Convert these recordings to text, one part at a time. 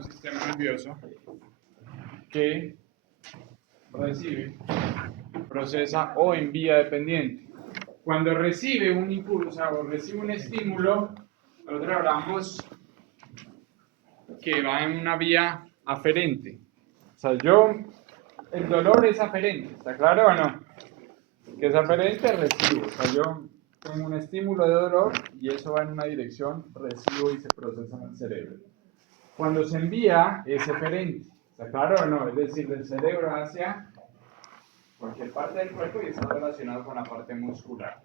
un sistema nervioso que recibe, procesa o envía dependiente. Cuando recibe un impulso o recibe un estímulo, nosotros hablamos que va en una vía aferente. O sea, el dolor es aferente, ¿está claro o no? Que es aferente, recibo. O sea, yo tengo un estímulo de dolor y eso va en una dirección, recibo y se procesa en el cerebro. Cuando se envía, es eferente, ¿está claro o no? Es decir, del cerebro hacia cualquier parte del cuerpo y está relacionado con la parte muscular.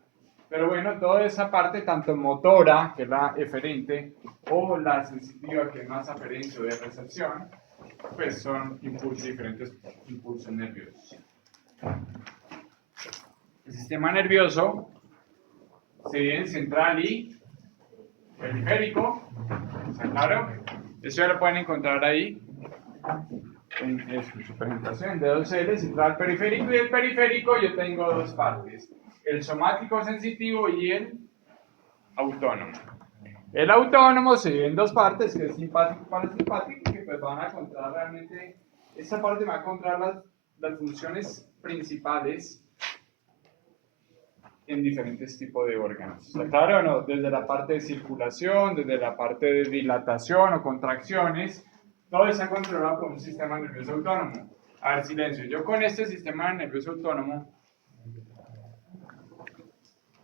Pero bueno, toda esa parte, tanto motora, que es la eferente, o la sensitiva, que es más aferente o de recepción, pues son diferentes impulsos nerviosos. El sistema nervioso se divide en central y periférico, ¿está claro? Eso ya lo pueden encontrar ahí en su presentación de 2L, central periférico, y el periférico yo tengo dos partes, el somático sensitivo y el autónomo. El autónomo se divide en dos partes, que es simpático y parasimpático, que pues van a controlar realmente, esta parte va a controlar las funciones principales en diferentes tipos de órganos. ¿Está claro o no? Desde la parte de circulación, desde la parte de dilatación o contracciones, todo está controlado por un sistema nervioso autónomo. A ver, silencio. Yo con este sistema nervioso autónomo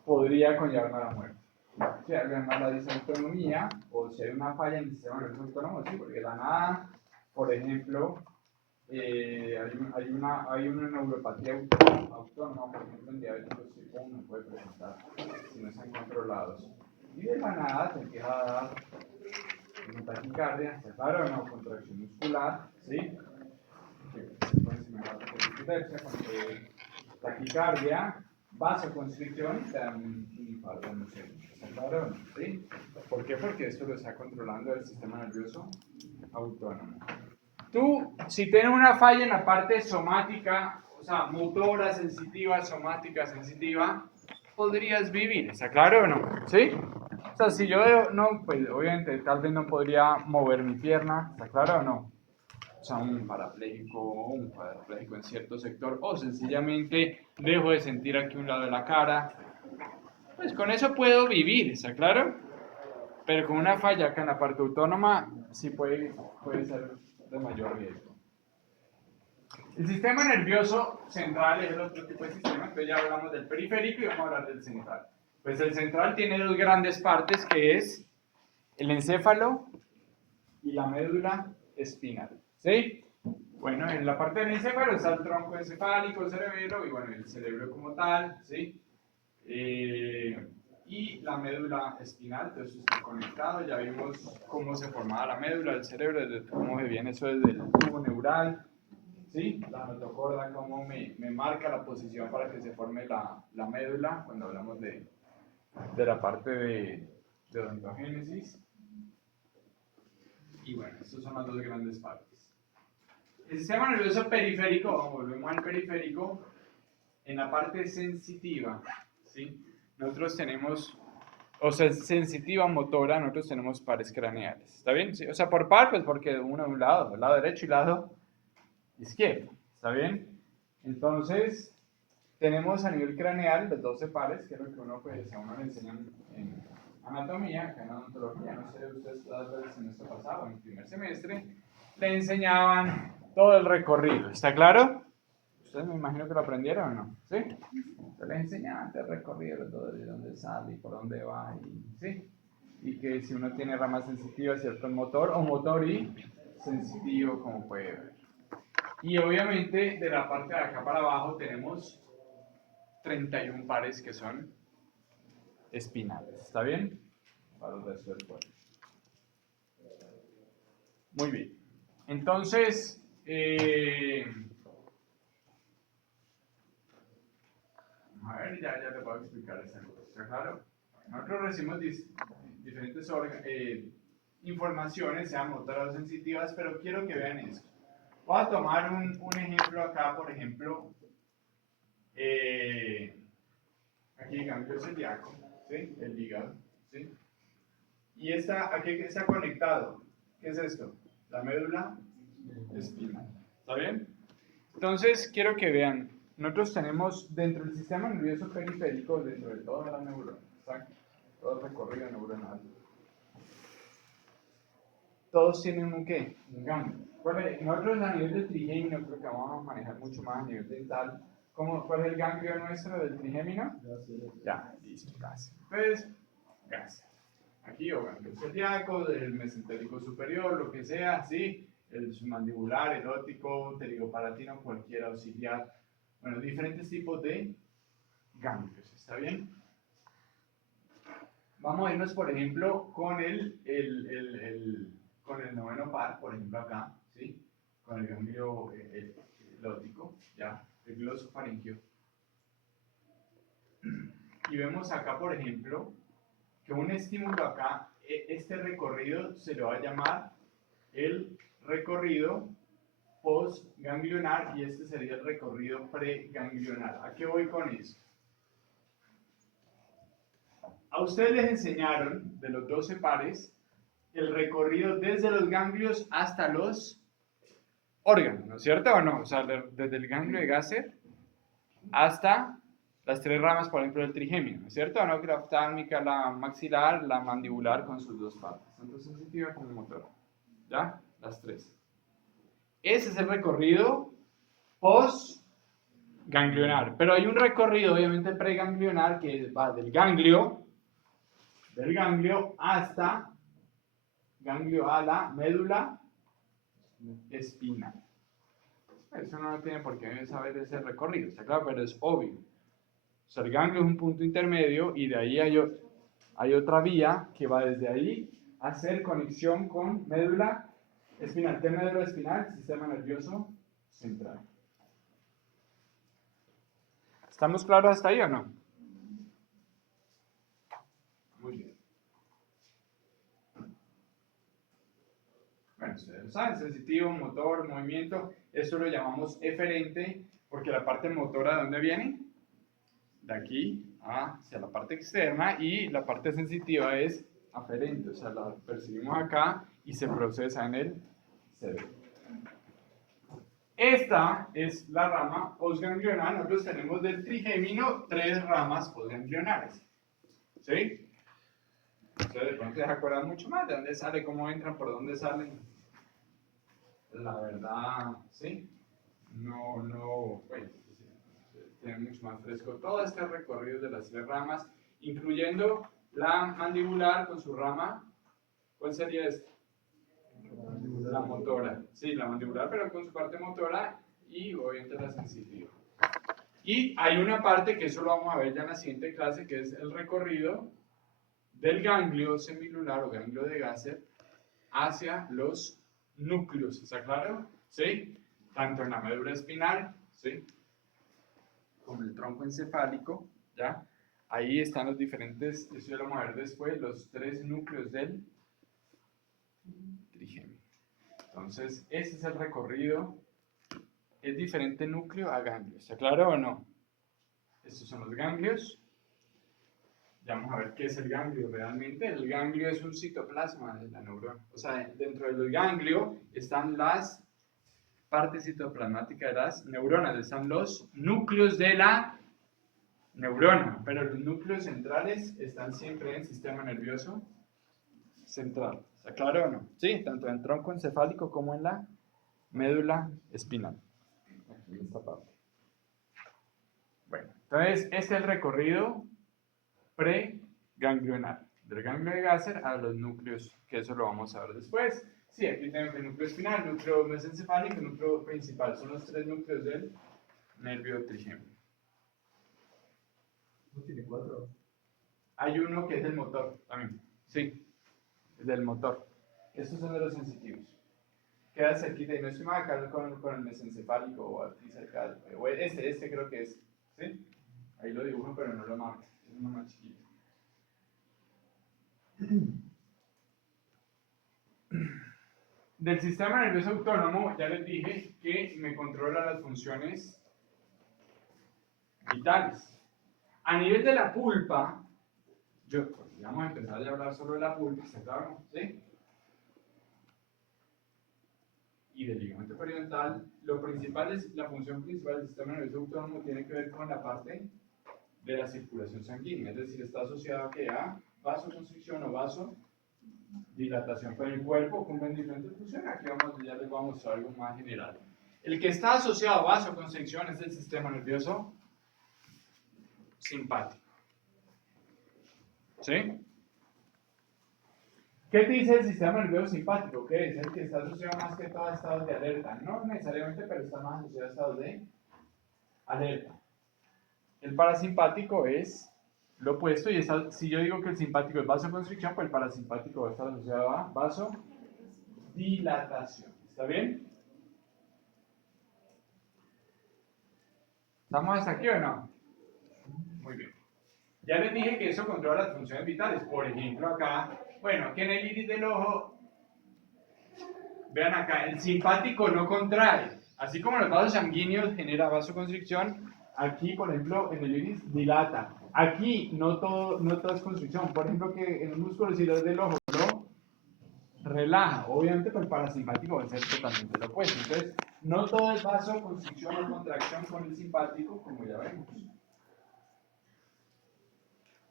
podría conllevarme a la muerte. Si hay una disautonomía o si hay una falla en el sistema nervioso autónomo, sí, porque la nada, por ejemplo, hay una neuropatía autónoma, por ejemplo, en diabéticos tipo 1 puede presentar si no están controlados. Y de la nada te empieza a dar una taquicardia, ¿se claro o no? Contracción muscular, ¿sí? Que se puede semejar con taquicardia, vasoconstricción y te dan un infarto, no sé. ¿Está claro o no? ¿Sí? ¿Por qué? Porque esto lo está controlando el sistema nervioso autónomo. Tú, si tienes una falla en la parte somática, o sea, motora sensitiva, somática sensitiva, podrías vivir, ¿está claro o no? ¿Sí? O sea, si yo no, pues obviamente tal vez no podría mover mi pierna, ¿está claro o no? O sea, un parapléjico en cierto sector, o sencillamente dejo de sentir aquí un lado de la cara. Pues con eso puedo vivir, ¿está claro? Pero con una falla acá en la parte autónoma, sí puede ser de mayor riesgo. El sistema nervioso central es el otro tipo de sistema, entonces ya hablamos del periférico y vamos a hablar del central. Pues el central tiene dos grandes partes, que es el encéfalo y la médula espinal, ¿sí? Bueno, en la parte del encéfalo está el tronco encefálico, el cerebro, y bueno, el cerebro como tal, ¿sí? Y la médula espinal, entonces está conectado, ya vimos cómo se formaba la médula del cerebro, cómo se viene eso desde el tubo neural, ¿sí? La notocorda, cómo me marca la posición para que se forme la médula, cuando hablamos de la parte de odontogénesis. Y bueno, estas son las dos grandes partes. El sistema nervioso periférico, volvemos al periférico, en la parte sensitiva, ¿sí? Nosotros tenemos, o sea, sensitiva motora, nosotros tenemos pares craneales, ¿está bien? ¿Sí? O sea, por par, pues porque uno de un lado, el lado derecho y el lado izquierdo, ¿está bien? Entonces, tenemos a nivel craneal los 12 pares, que es lo que uno, pues, a uno le enseñan en anatomía, acá en odontología, no sé, ustedes todas las veces en este pasado, en el primer semestre, le enseñaban todo el recorrido, ¿está claro? Ustedes me imagino que lo aprendieron o no, ¿sí? Se les enseñaba el recorrido, todo de dónde sale y por dónde va, y, ¿sí? Y que si uno tiene ramas sensitivas, ¿cierto? El motor o motor y sensitivo, como puede ver. Y obviamente de la parte de acá para abajo tenemos 31 pares que son espinales, ¿está bien? Para el resto del cuerpo. Muy bien. Entonces, a ver, ya te puedo explicar esa cosa, ¿está claro? Nosotros recibimos diferentes informaciones, sean motoras o sensitivas, pero quiero que vean esto. Voy a tomar un ejemplo acá, por ejemplo, aquí digamos el celíaco, ¿sí? El hígado, ¿sí? Y aquí está conectado. ¿Qué es esto? la médula espinal. ¿Está bien? Entonces, quiero que vean, nosotros tenemos dentro del sistema nervioso periférico, dentro de todas las neuronas, ¿exacto? Todo el recorrido neuronal. Todos tienen un ¿qué? Un ganglio. Nosotros a nivel del trigémino creo que vamos a manejar mucho más a nivel dental. ¿Cuál es el ganglio nuestro del trigémino? Ya, listo, gracias. Entonces, gracias. Aquí, o ganglio celíaco, el mesentérico superior, lo que sea, ¿sí? El submandibular, el óptico, pterigopalatino, cualquier auxiliar. Bueno, diferentes tipos de ganglios, ¿está bien? Vamos a irnos, por ejemplo, con con el noveno par, por ejemplo acá, ¿sí? Con el ganglio el óptico, ¿ya? El glosofaringio. Y vemos acá, por ejemplo, que un estímulo acá, este recorrido se le va a llamar el recorrido postganglionar y este sería el recorrido preganglionar. ¿A qué voy con eso? A ustedes les enseñaron, de los 12 pares, el recorrido desde los ganglios hasta los órganos, ¿no es cierto o no? O sea, desde el ganglio de Gasser hasta las tres ramas, por ejemplo, del trigémino, ¿no es cierto? ¿O no? La oftálmica, la maxilar, la mandibular con sus dos partes, tanto sensitiva como motora. ¿Ya? Las tres. Ese es el recorrido postganglionar. Pero hay un recorrido, obviamente, preganglionar que va del ganglio hasta ganglio a la médula espinal. Eso no tiene por qué saber ese recorrido, está claro, pero es obvio. O sea, el ganglio es un punto intermedio y de ahí hay otra vía que va desde ahí a hacer conexión con médula espinal. ¿Qué médula espinal? Sistema nervioso central. ¿Estamos claros hasta ahí o no? Muy bien. Bueno, ustedes saben, sensitivo, motor, movimiento, eso lo llamamos eferente, porque la parte motora, ¿de dónde viene? De aquí hacia la parte externa, y la parte sensitiva es aferente, o sea, la percibimos acá y se procesa en el cerebro. Esta es la rama postganglional. Nosotros tenemos del trigémino 3 ramas postganglionales. ¿Sí? Ustedes de pronto se acuerdan mucho más de dónde sale, cómo entran, por dónde salen. La verdad, ¿sí? Pues, tiene mucho más fresco todo este recorrido de las 3 ramas, incluyendo la mandibular con su rama. ¿Cuál sería esta? La motora. Sí, la mandibular, pero con su parte motora y obviamente la sensitiva. Y hay una parte que eso lo vamos a ver ya en la siguiente clase, que es el recorrido del ganglio semilunar o ganglio de Gasser hacia los núcleos. ¿Está claro? ¿Sí? Tanto en la médula espinal, ¿sí? Como el tronco encefálico, ¿ya? Ahí están los diferentes, eso ya lo vamos a ver después, los 3 núcleos del trigémino. Entonces, ese es el recorrido. Es diferente núcleo a ganglio. ¿Está claro o no? Estos son los ganglios. Ya vamos a ver qué es el ganglio realmente. El ganglio es un citoplasma de la neurona. O sea, dentro del ganglio están las partes citoplasmáticas de las neuronas. Están los núcleos de la neurona. Pero los núcleos centrales están siempre en el sistema nervioso central. ¿Está claro o no? Sí, tanto en el tronco encefálico como en la médula espinal. Aquí en esta parte. Bueno, entonces este es el recorrido preganglionar, del ganglio de Gasser a los núcleos, que eso lo vamos a ver después. Sí, aquí tenemos el núcleo espinal, el núcleo mesencefálico y el núcleo principal. Son los 3 núcleos del nervio trigémino. ¿No tiene 4? Hay uno que es el motor también. Sí, es del motor. Estos son de los sensitivos. Queda cerquita y no estoy más acá con el mesencefálico o aquí cerca. O este creo que es. ¿Sí? Ahí lo dibujo, pero no lo marco. Es uno más chiquito. Del sistema nervioso autónomo, ya les dije que me controla las funciones vitales. A nivel de la pulpa, vamos a empezar a hablar solo de la pulpa, ¿está claro? ¿Sí? y del ligamento periodontal, lo principal es, la función principal del sistema nervioso autónomo tiene que ver con la parte de la circulación sanguínea, es decir, está asociado a vasoconstricción o vasodilatación. Pero el cuerpo cumple diferentes funciones. Aquí ya les voy a mostrar algo más general. El que está asociado a vasoconstricción es el sistema nervioso simpático. ¿Sí? ¿Qué te dice el sistema nervioso simpático? ¿Qué es? El que está asociado más que todo a estados de alerta. No necesariamente, pero está más asociado a estados de alerta. El parasimpático es lo opuesto, y si yo digo que el simpático es vasoconstricción, pues el parasimpático va a estar asociado a vasodilatación. ¿Está bien? ¿Estamos hasta aquí o no? Muy bien. Ya les dije que eso controla las funciones vitales. Por ejemplo, acá, bueno, aquí en el iris del ojo, vean acá, el simpático no contrae. Así como los vasos sanguíneos genera vasoconstricción, aquí, por ejemplo, en el iris dilata. Aquí no todo es constricción. Por ejemplo, que en el músculo occipital del ojo lo relaja. Obviamente, pues el parasimpático va a ser totalmente lo opuesto. Entonces, no todo es vasoconstricción o contracción con el simpático, como ya vemos.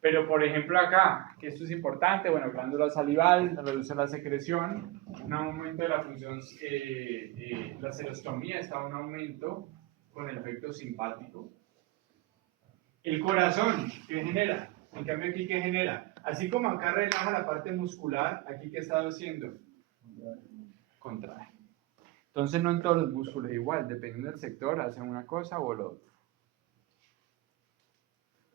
Pero, por ejemplo, acá, que esto es importante, bueno, glándula salival, reduce la secreción, un aumento de la función, la serostomía está un aumento con el efecto simpático. El corazón, ¿qué genera? En cambio, aquí, ¿qué genera? Así como acá relaja la parte muscular, aquí, ¿qué está haciendo? Contrae. Entonces, no en todos los músculos igual, dependiendo del sector, hacen una cosa o lo otro.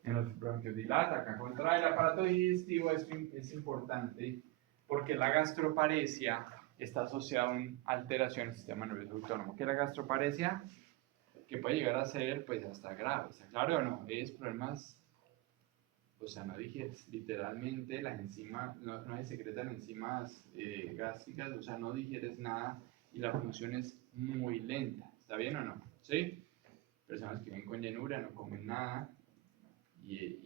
En los bronquios dilata, acá contrae el aparato digestivo. Esto es importante porque la gastroparesia está asociada a una alteración del sistema nervioso autónomo. ¿Qué es la gastroparesia? Que puede llegar a ser pues hasta grave, ¿está claro o no? Es problemas, o sea, no digieres, literalmente las enzimas, no se secretan enzimas gástricas, o sea, no digieres nada y la función es muy lenta, ¿está bien o no? ¿Sí? Personas que viven con llenura, no comen nada, y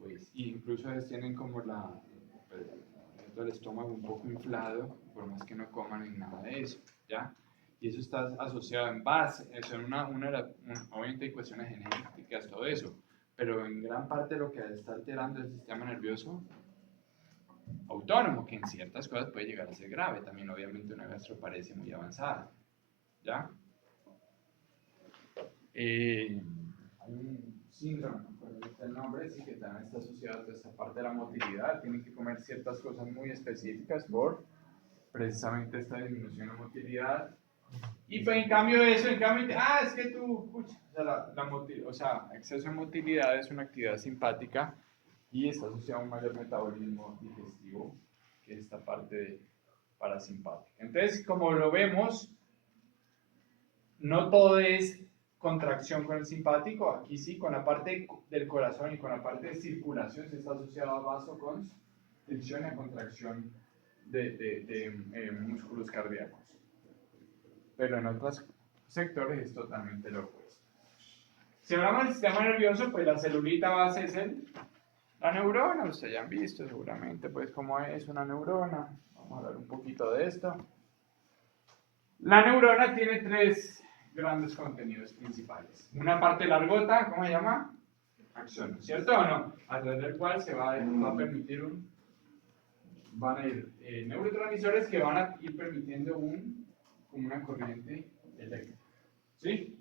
pues incluso ellos tienen como el estómago un poco inflado, por más que no coman ni nada de eso, ¿ya? Y eso está asociado en base, son obviamente hay cuestiones genéticas, todo eso, pero en gran parte lo que está alterando es el sistema nervioso autónomo, que en ciertas cosas puede llegar a ser grave, también obviamente una gastroparesia muy avanzada, ¿ya? Hay un síndrome, el nombre, sí, que también está asociado a esta parte de la motilidad. Tienen que comer ciertas cosas muy específicas por precisamente esta disminución de motilidad. Y pues en cambio es que tú, o sea, exceso de motilidad es una actividad simpática y está asociado a un mayor metabolismo digestivo, que es esta parte de parasimpática. Entonces, como lo vemos, no todo es contracción con el simpático, aquí sí, con la parte del corazón y con la parte de circulación se está asociado a vasoconstricción y a contracción de músculos cardíacos. Pero en otros sectores es totalmente lo opuesto. Si hablamos del sistema nervioso, pues la celulita base es la neurona, ustedes ya han visto seguramente pues cómo es una neurona. Vamos a hablar un poquito de esto. La neurona tiene tres grandes contenidos principales. Una parte largota, ¿cómo se llama? Axón, ¿cierto o no? A través del cual se va a permitir van a ir neurotransmisores que van a ir permitiendo como una corriente eléctrica. ¿Sí?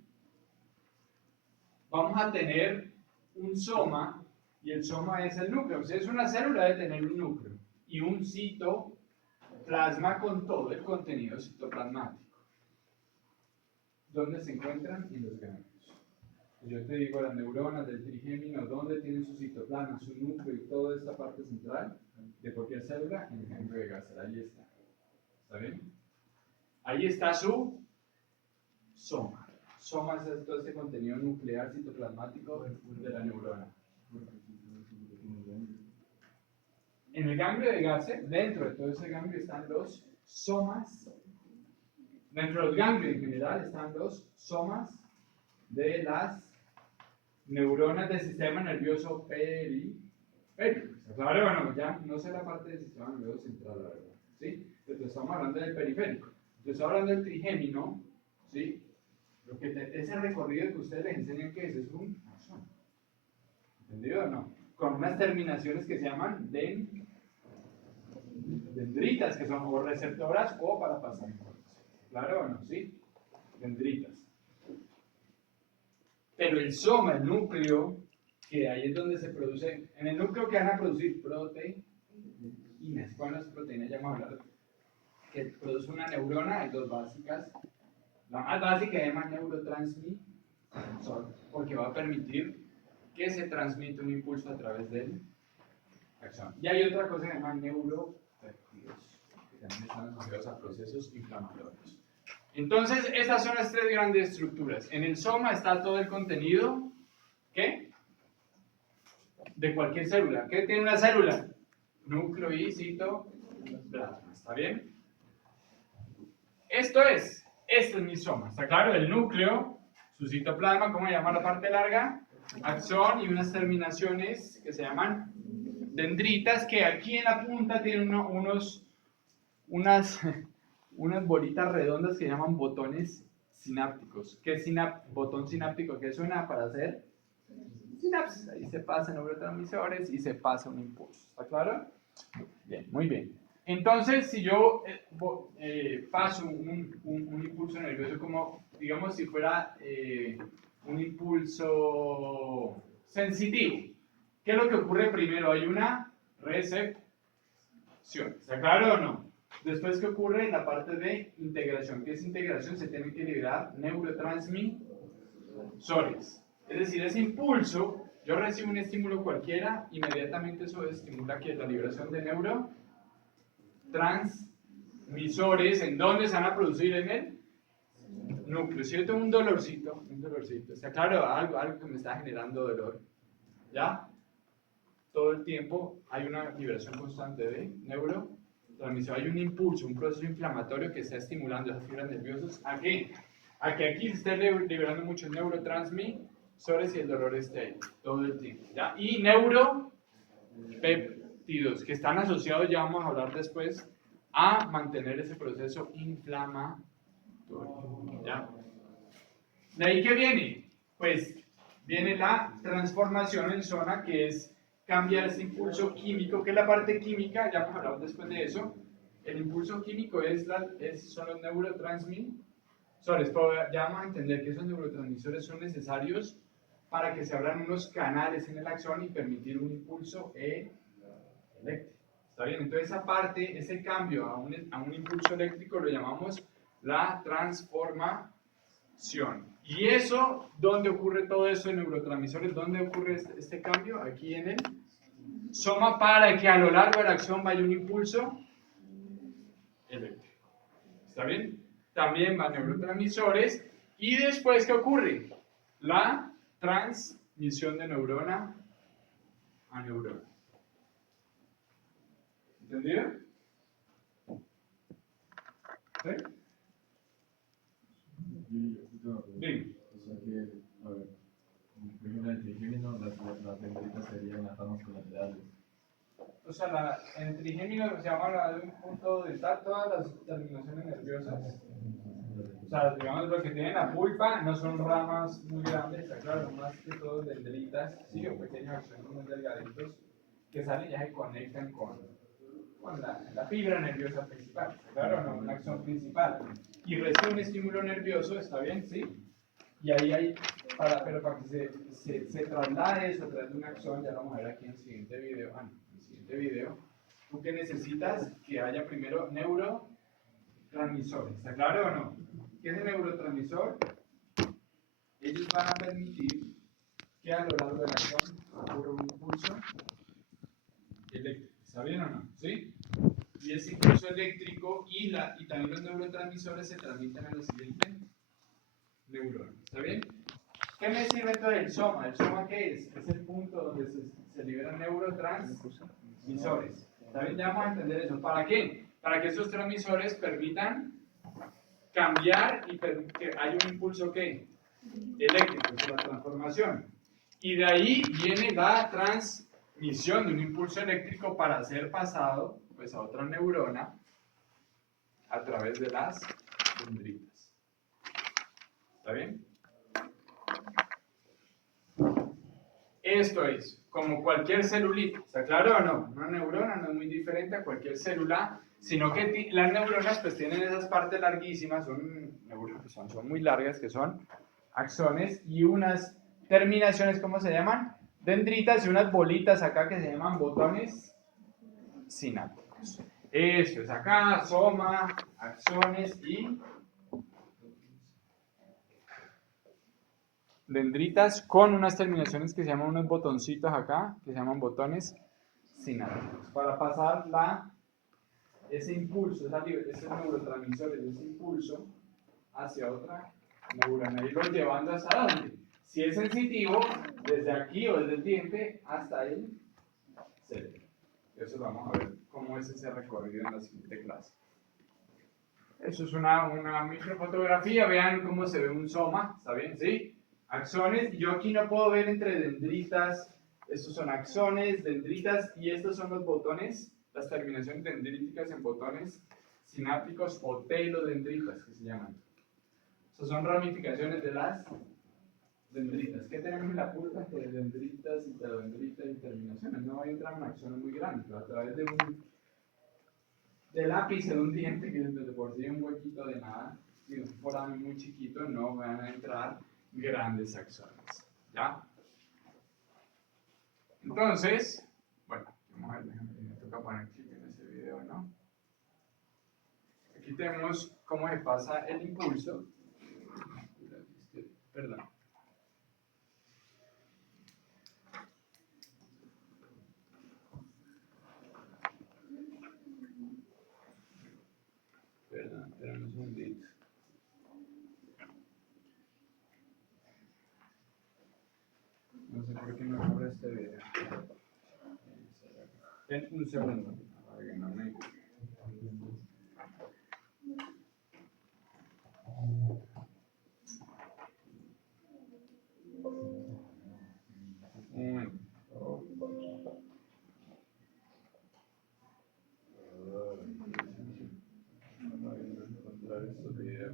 Vamos a tener un soma, y el soma es el núcleo. O sea, es una célula de tener un núcleo y un citoplasma con todo el contenido citoplasmático. ¿Dónde se encuentran? En los ganglios. Yo te digo, las neuronas del trigémino, ¿dónde tienen su citoplasma, su núcleo y toda esta parte central de cualquier célula? En el ganglio de Gaser. Ahí está. ¿Está bien? Ahí está su soma. Soma es todo este contenido nuclear citoplasmático de la neurona. En el ganglio de Gaser, dentro de todo ese ganglio están los somas. Dentro de los ganglios en general están los somas de las neuronas del sistema nervioso periférico. Claro, bueno, ya no sé la parte del sistema nervioso central, la verdad. ¿Sí? Entonces estamos hablando del periférico. yo estoy hablando del trigémino, ¿sí? Ese recorrido que ustedes les enseñan que es un axón. ¿Entendido o no? Con unas terminaciones que se llaman dendritas, que son o receptoras o para pasar información. ¿Claro o no? ¿Sí? Dendritas. Pero el soma, el núcleo, que ahí es donde se produce, en el núcleo que van a producir proteínas. ¿Cuáles proteínas ya vamos a hablar? Que produce una neurona, hay dos básicas. La más básica se llama neurotransmisor, porque va a permitir que se transmita un impulso a través del axón. Y hay otra cosa que se llama neuropéptidos, que también están asociados a procesos inflamatorios. Entonces, estas son las tres grandes estructuras. En el soma está todo el contenido, ¿qué? De cualquier célula. ¿Qué tiene una célula? Núcleo y citoplasma. ¿Está bien? Este es mi soma. ¿Está claro? El núcleo, su citoplasma, ¿cómo se llama la parte larga? Axón y unas terminaciones que se llaman dendritas, que aquí en la punta tienen unas bolitas redondas que se llaman botones sinápticos. ¿Qué es botón sináptico? ¿Qué suena para hacer? Sinapsis. Ahí se pasan neurotransmisores y se pasa un impulso. ¿Está claro? Bien, muy bien. Entonces, si yo paso un impulso nervioso como, digamos, si fuera un impulso sensitivo, ¿qué es lo que ocurre primero? Hay una recepción. ¿Está claro o no? Después, ¿qué ocurre en la parte de integración? ¿Qué es integración? Se tienen que liberar neurotransmisores. Es decir, ese impulso, yo recibo un estímulo cualquiera, inmediatamente eso estimula que la liberación de neurotransmisores, ¿en dónde se van a producir? En el núcleo. Si yo tengo un dolorcito, ¿está claro? Algo que me está generando dolor, ¿ya? Todo el tiempo hay una liberación constante de neurotransmisores, hay un impulso, un proceso inflamatorio que está estimulando esas fibras nerviosas. ¿A qué? A que aquí se esté liberando muchos neurotransmisores y el dolor esté ahí todo el tiempo, ¿ya? Y neuropéptidos, que están asociados, ya vamos a hablar después, a mantener ese proceso inflamatorio, ¿ya? ¿De ahí qué viene? Pues viene la transformación en zona, que es cambiar ese impulso químico, que es la parte química, ya vamos a hablar después de eso. El impulso químico son los neurotransmisores, pero ya vamos a entender que esos neurotransmisores son necesarios para que se abran unos canales en el axón y permitir un impulso eléctrico. ¿Está bien? Entonces esa parte, ese cambio a un impulso eléctrico lo llamamos la transformación. ¿Y eso, dónde ocurre todo eso en neurotransmisores? ¿Dónde ocurre este cambio? Aquí en el soma, para que a lo largo de la acción vaya un impulso eléctrico. ¿Está bien? También van neurotransmisores. ¿Y después qué ocurre? La transmisión de neurona a neurona. ¿Entendido? ¿Sí? Dime. O sea que, a ver, por ejemplo, en el trigémino las dendritas serían las ramas colaterales. O sea, en el trigémino se llama de un punto dental todas las terminaciones nerviosas. O sea, digamos, lo que tienen la pulpa no son ramas muy grandes, está claro, más que todo dendritas, sí, o pequeños axones muy delgaditos que salen y ya se conectan con la fibra nerviosa principal, está claro, no un axón principal. Y recibe un estímulo nervioso, ¿está bien? ¿Sí? Y ahí hay, pero para que se traslade eso a través de un axón, ya lo vamos a ver aquí en el siguiente video, ¿tú qué necesitas? Que haya primero neurotransmisores, ¿está claro o no? ¿Qué es el neurotransmisor? Ellos van a permitir que a lo largo de la acción ocurra un impulso eléctrico, ¿está bien o no? ¿Sí? Y ese impulso eléctrico y también los neurotransmisores se transmiten a la siguiente neurona, ¿está bien? ¿Qué me sirve entonces el soma? ¿El soma qué es? Es el punto donde se liberan neurotransmisores. ¿Está bien? Ya vamos a entender eso. ¿Para qué? Para que esos transmisores permitan cambiar y que haya un impulso ¿qué? Eléctrico, es la transformación. Y de ahí viene la transmisión de un impulso eléctrico para ser pasado pues, a otra neurona a través de las dendritas. ¿Está bien? Esto es como cualquier celulita, ¿está claro o no? Una neurona no es muy diferente a cualquier célula, sino que las neuronas pues tienen esas partes larguísimas, son muy largas, que son axones, y unas terminaciones, ¿cómo se llaman? Dendritas, y unas bolitas acá que se llaman botones sinápticos. Eso es acá, soma, axones y dendritas con unas terminaciones que se llaman unos botoncitos acá, que se llaman botones sinápticos, para pasar ese impulso, ese neurotransmisor, ese impulso hacia otra neurona, irlo llevando hasta dónde. Si es sensitivo, desde aquí o desde el diente hasta el cerebro. Eso lo vamos a ver cómo es ese recorrido en la siguiente clase. Eso es una microfotografía, vean cómo se ve un soma, ¿está bien? ¿Sí? Axones, y yo aquí no puedo ver entre dendritas, estos son axones, dendritas, y estos son los botones, las terminaciones dendríticas en botones sinápticos o telodendritas, que se llaman. Estas son ramificaciones de las dendritas. ¿Qué tenemos en la punta? Entre dendritas y telodendritas y terminaciones. No va a entrar una axón muy grande, pero a través del ápice de un diente, que es de por sí un huequito de nada, y un foramen muy chiquito, no van a entrar grandes axones. ¿Ya? Entonces, bueno, vamos a ver, me toca poner clic en ese video, ¿no? Aquí tenemos cómo se pasa el impulso. Perdón. Perdón, espérame un segundito. No sé por qué no abre este video. En un segundo. Para que no me... Un momento. Para encontrar estos videos.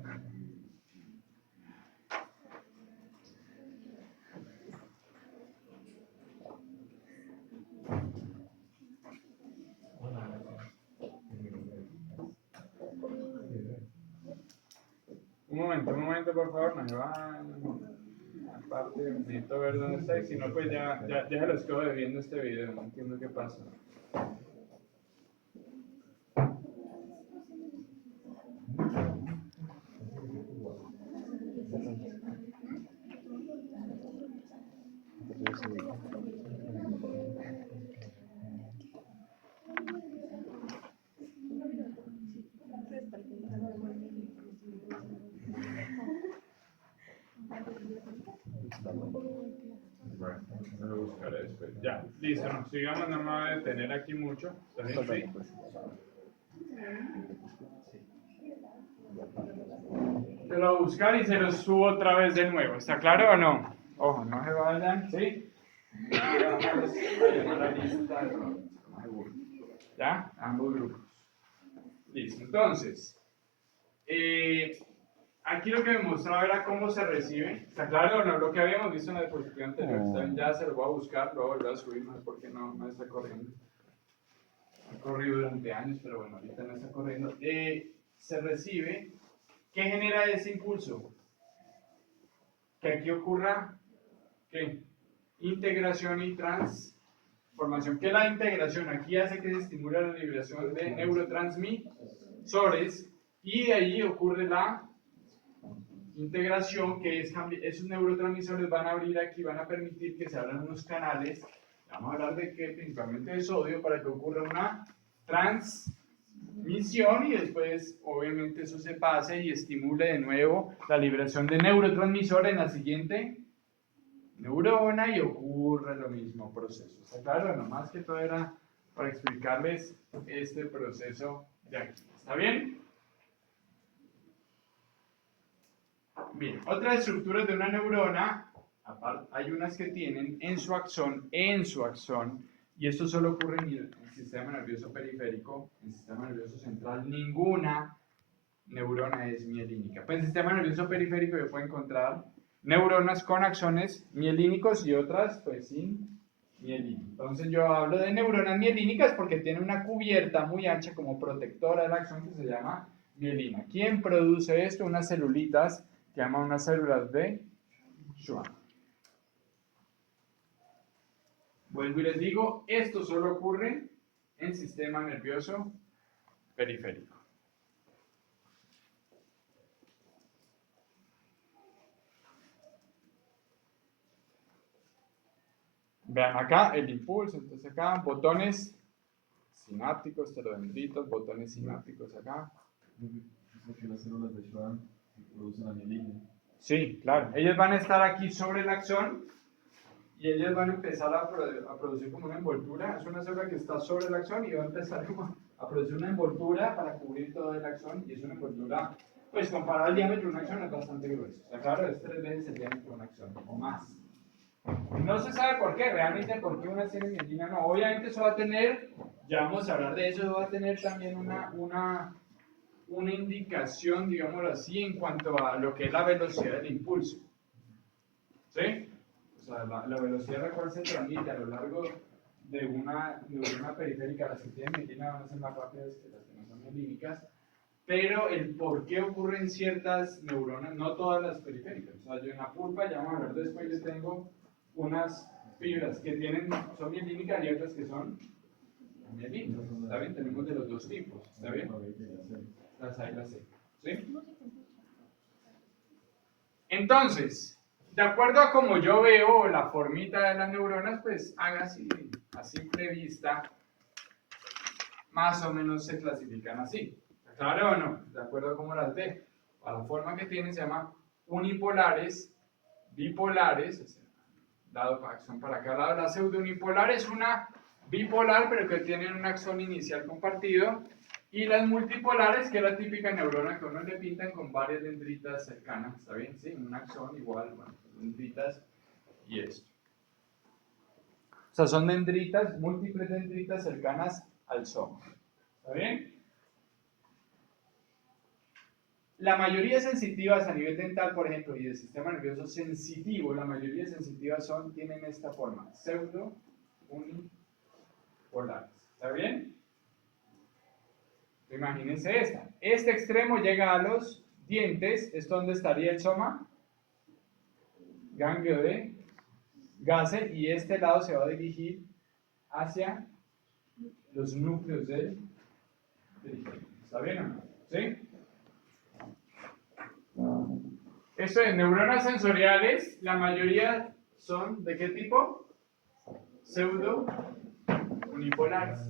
Un momento, por favor, no se van. Aparte, necesito ver dónde está, y si no, pues ya se los quedo debiendo este video, no entiendo qué pasa. Bueno, lo buscaré después. Ya, listo, no, sigamos, no me voy a detener aquí mucho. ¿Está bien? Sí. Te lo voy a buscar y se los subo otra vez de nuevo. ¿Está claro o no? Ojo, no se vayan, ¿sí? ¿Ya? Ambos grupos. Listo, entonces, aquí lo que me mostraba era cómo se recibe. ¿Está claro o no? Lo que habíamos visto en la diapositiva anterior. ¿Está bien? Ya se lo voy a buscar, luego lo voy a subir, no sé por qué no está corriendo. Ha corrido durante años, pero bueno, ahorita no está corriendo. Se recibe. ¿Qué genera ese impulso? Que aquí ocurra, ¿qué? Integración y transformación. ¿Qué es la integración? Aquí hace que se estimule la liberación de neurotransmisores, y de ahí ocurre la integración, que es esos neurotransmisores van a abrir aquí, van a permitir que se abran unos canales. Vamos a hablar de que principalmente de sodio, para que ocurra una transmisión, y después obviamente eso se pase y estimule de nuevo la liberación de neurotransmisor en la siguiente neurona, y ocurre lo mismo proceso. ¿Está claro? No, más que todo era para explicarles este proceso de aquí. ¿Está bien? Bien, otras estructuras de una neurona, aparte, hay unas que tienen en su axón, y esto solo ocurre en el sistema nervioso periférico, en el sistema nervioso central, ninguna neurona es mielínica? Pues el sistema nervioso periférico yo puedo encontrar neuronas con axones mielínicos y otras pues sin mielina. Entonces yo hablo de neuronas mielínicas porque tiene una cubierta muy ancha como protectora del axón que se llama mielina. ¿Quién produce esto? Unas celulitas que llaman unas células de Schwann. Vuelvo y les digo, esto solo ocurre en sistema nervioso periférico. Vean acá el impulso, entonces acá botones sinápticos, pterodendritos, botones sinápticos acá. Dice que las células de Schwann producen la mielina. Sí, claro. Ellos van a estar aquí sobre el axón y ellos van a empezar a producir como una envoltura. Es una célula que está sobre el axón y va a empezar como a producir una envoltura para cubrir todo el axón y es una envoltura, pues comparado al diámetro de un axón es bastante grueso. O sea, claro, es 3 veces el diámetro de un axón o más. No se sabe por qué, realmente por qué una tiene mielina no. Obviamente eso va a tener, ya vamos a hablar de eso, eso va a tener también una indicación, digámoslo así, en cuanto a lo que es la velocidad del impulso. ¿Sí? O sea, la velocidad a la cual se transmite a lo largo de una neurona periférica, las que tienen mielina van a ser más rápidas que las que no son mielínicas, pero el por qué ocurren ciertas neuronas, no todas las periféricas. O sea, yo en la pulpa, ya vamos a ver después, yo tengo unas fibras que son mielínicas y otras que son mielínicas. ¿Está bien? Tenemos de los dos tipos. ¿Está bien? Las A y las C. ¿Sí? Entonces, de acuerdo a como yo veo la formita de las neuronas, pues haga así, a simple vista, más o menos se clasifican así. ¿Claro o no? De acuerdo a cómo las ve. A la forma que tienen se llama unipolares, bipolares, lado axón para acá, lado. La pseudounipolar es una bipolar, pero que tiene un axón inicial compartido. Y las multipolares, que es la típica neurona que uno le pintan con varias dendritas cercanas, ¿está bien? Sí, un axón igual, bueno, dendritas y esto. O sea, son dendritas, múltiples dendritas cercanas al soma. ¿Está bien? La mayoría sensitivas a nivel dental, por ejemplo, y del sistema nervioso sensitivo, la mayoría sensitivas tienen esta forma, pseudo unipolares. ¿Está bien? Imagínense esta. Este extremo llega a los dientes. ¿Esto dónde estaría el soma? Ganglio de Gase. Y este lado se va a dirigir hacia los núcleos del periférico. ¿Está bien o no? ¿Sí? Esto es neuronas sensoriales. La mayoría son ¿de qué tipo? Pseudo unipolares.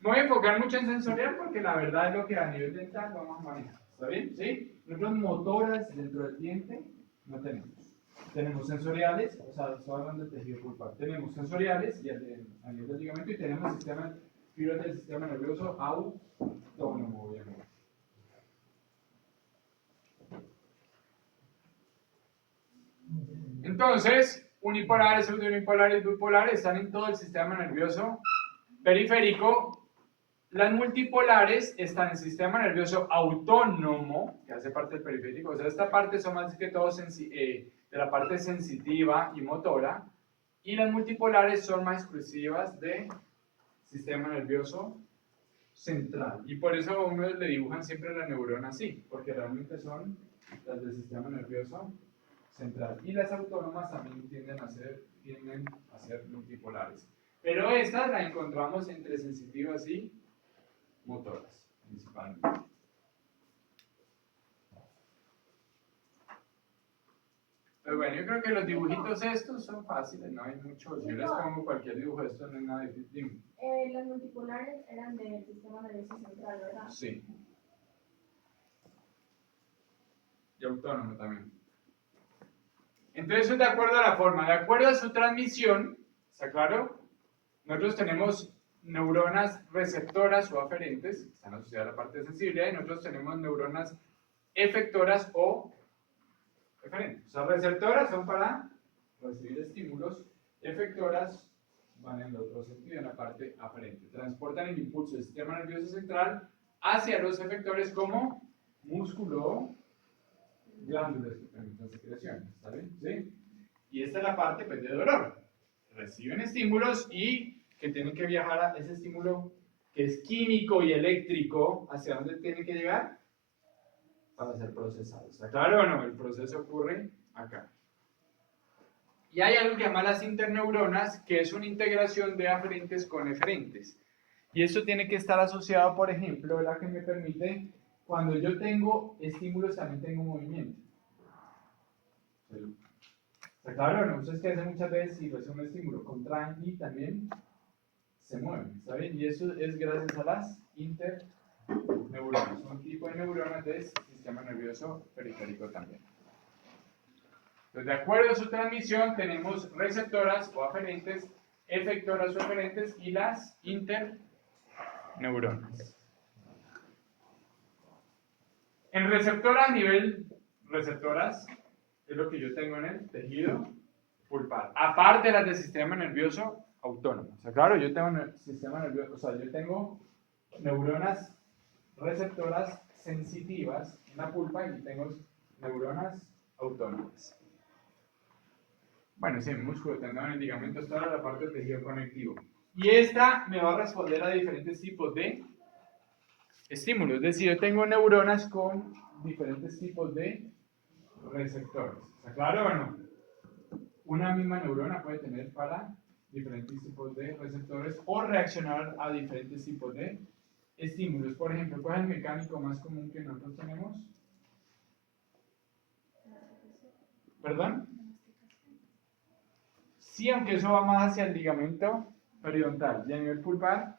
Me voy a enfocar mucho en sensorial porque la verdad es lo que a nivel dental vamos a manejar. ¿Está bien? ¿Sí? Nosotros motoras dentro del diente no tenemos. Tenemos sensoriales, o sea, estoy hablando del tejido pulpar. Tenemos sensoriales y a nivel del ligamento y tenemos fibras del sistema nervioso autónomo, obviamente. Entonces, unipolares, pseudounipolares, bipolares están en todo el sistema nervioso periférico. Las multipolares están en el sistema nervioso autónomo, que hace parte del periférico. O sea, esta parte son más que todo de la parte sensitiva y motora. Y las multipolares son más exclusivas del sistema nervioso central. Y por eso a uno le dibujan siempre la neurona así, porque realmente son las del sistema nervioso central. Y las autónomas también tienden a ser multipolares. Pero esta la encontramos entre sensitivas y motoras, principalmente. Pero bueno, yo creo que los dibujitos estos son fáciles, no hay mucho. Si yo les pongo cualquier dibujo de esto, no es nada difícil. Las multipolares eran del sistema nervioso central, ¿verdad? Sí. Y autónomo también. Entonces, de acuerdo a la forma, de acuerdo a su transmisión, ¿está claro? Nosotros tenemos neuronas receptoras o aferentes, que están asociadas a la parte de sensibilidad, y nosotros tenemos neuronas efectoras o eferentes. O sea, receptoras son para recibir estímulos, efectoras van en el otro sentido, en la parte aferente. Transportan el impulso del sistema nervioso central hacia los efectores como músculo, glándulas que permiten secreción, ¿está bien? ¿Sí? Y esta es la parte pues, de dolor. Reciben estímulos y que tienen que viajar a ese estímulo que es químico y eléctrico, ¿hacia dónde tiene que llegar? Para ser procesado. ¿Está claro o no? El proceso ocurre acá. Y hay algo que llama las interneuronas, que es una integración de aferentes con eferentes. Y esto tiene que estar asociado, por ejemplo, la que me permite, cuando yo tengo estímulos, también tengo movimiento. ¿Está claro o no? Ustedes que hacen muchas veces, si reciben un estímulo, contraen y también se mueven. ¿Está bien? Y eso es gracias a las interneuronas. Un tipo de neuronas del sistema nervioso periférico también. Entonces, de acuerdo a su transmisión, tenemos receptoras o aferentes, efectoras o eferentes y las interneuronas. En receptoras, a nivel receptoras, es lo que yo tengo en el tejido pulpar. Aparte de las del sistema nervioso autónomo. O sea, claro, yo tengo sistema nervioso, o sea, yo tengo neuronas receptoras sensitivas en la pulpa y tengo neuronas autónomas. Bueno, sí, músculo, tendón, ligamentos, toda la parte del tejido conectivo. Y esta me va a responder a diferentes tipos de estímulos. Es decir, yo tengo neuronas con diferentes tipos de receptores. ¿Está claro o no? Una misma neurona puede tener para diferentes tipos de receptores o reaccionar a diferentes tipos de estímulos. Por ejemplo, ¿cuál es el mecánico más común que nosotros tenemos? ¿Perdón? Sí, aunque eso va más hacia el ligamento periodontal. Y a nivel pulpar,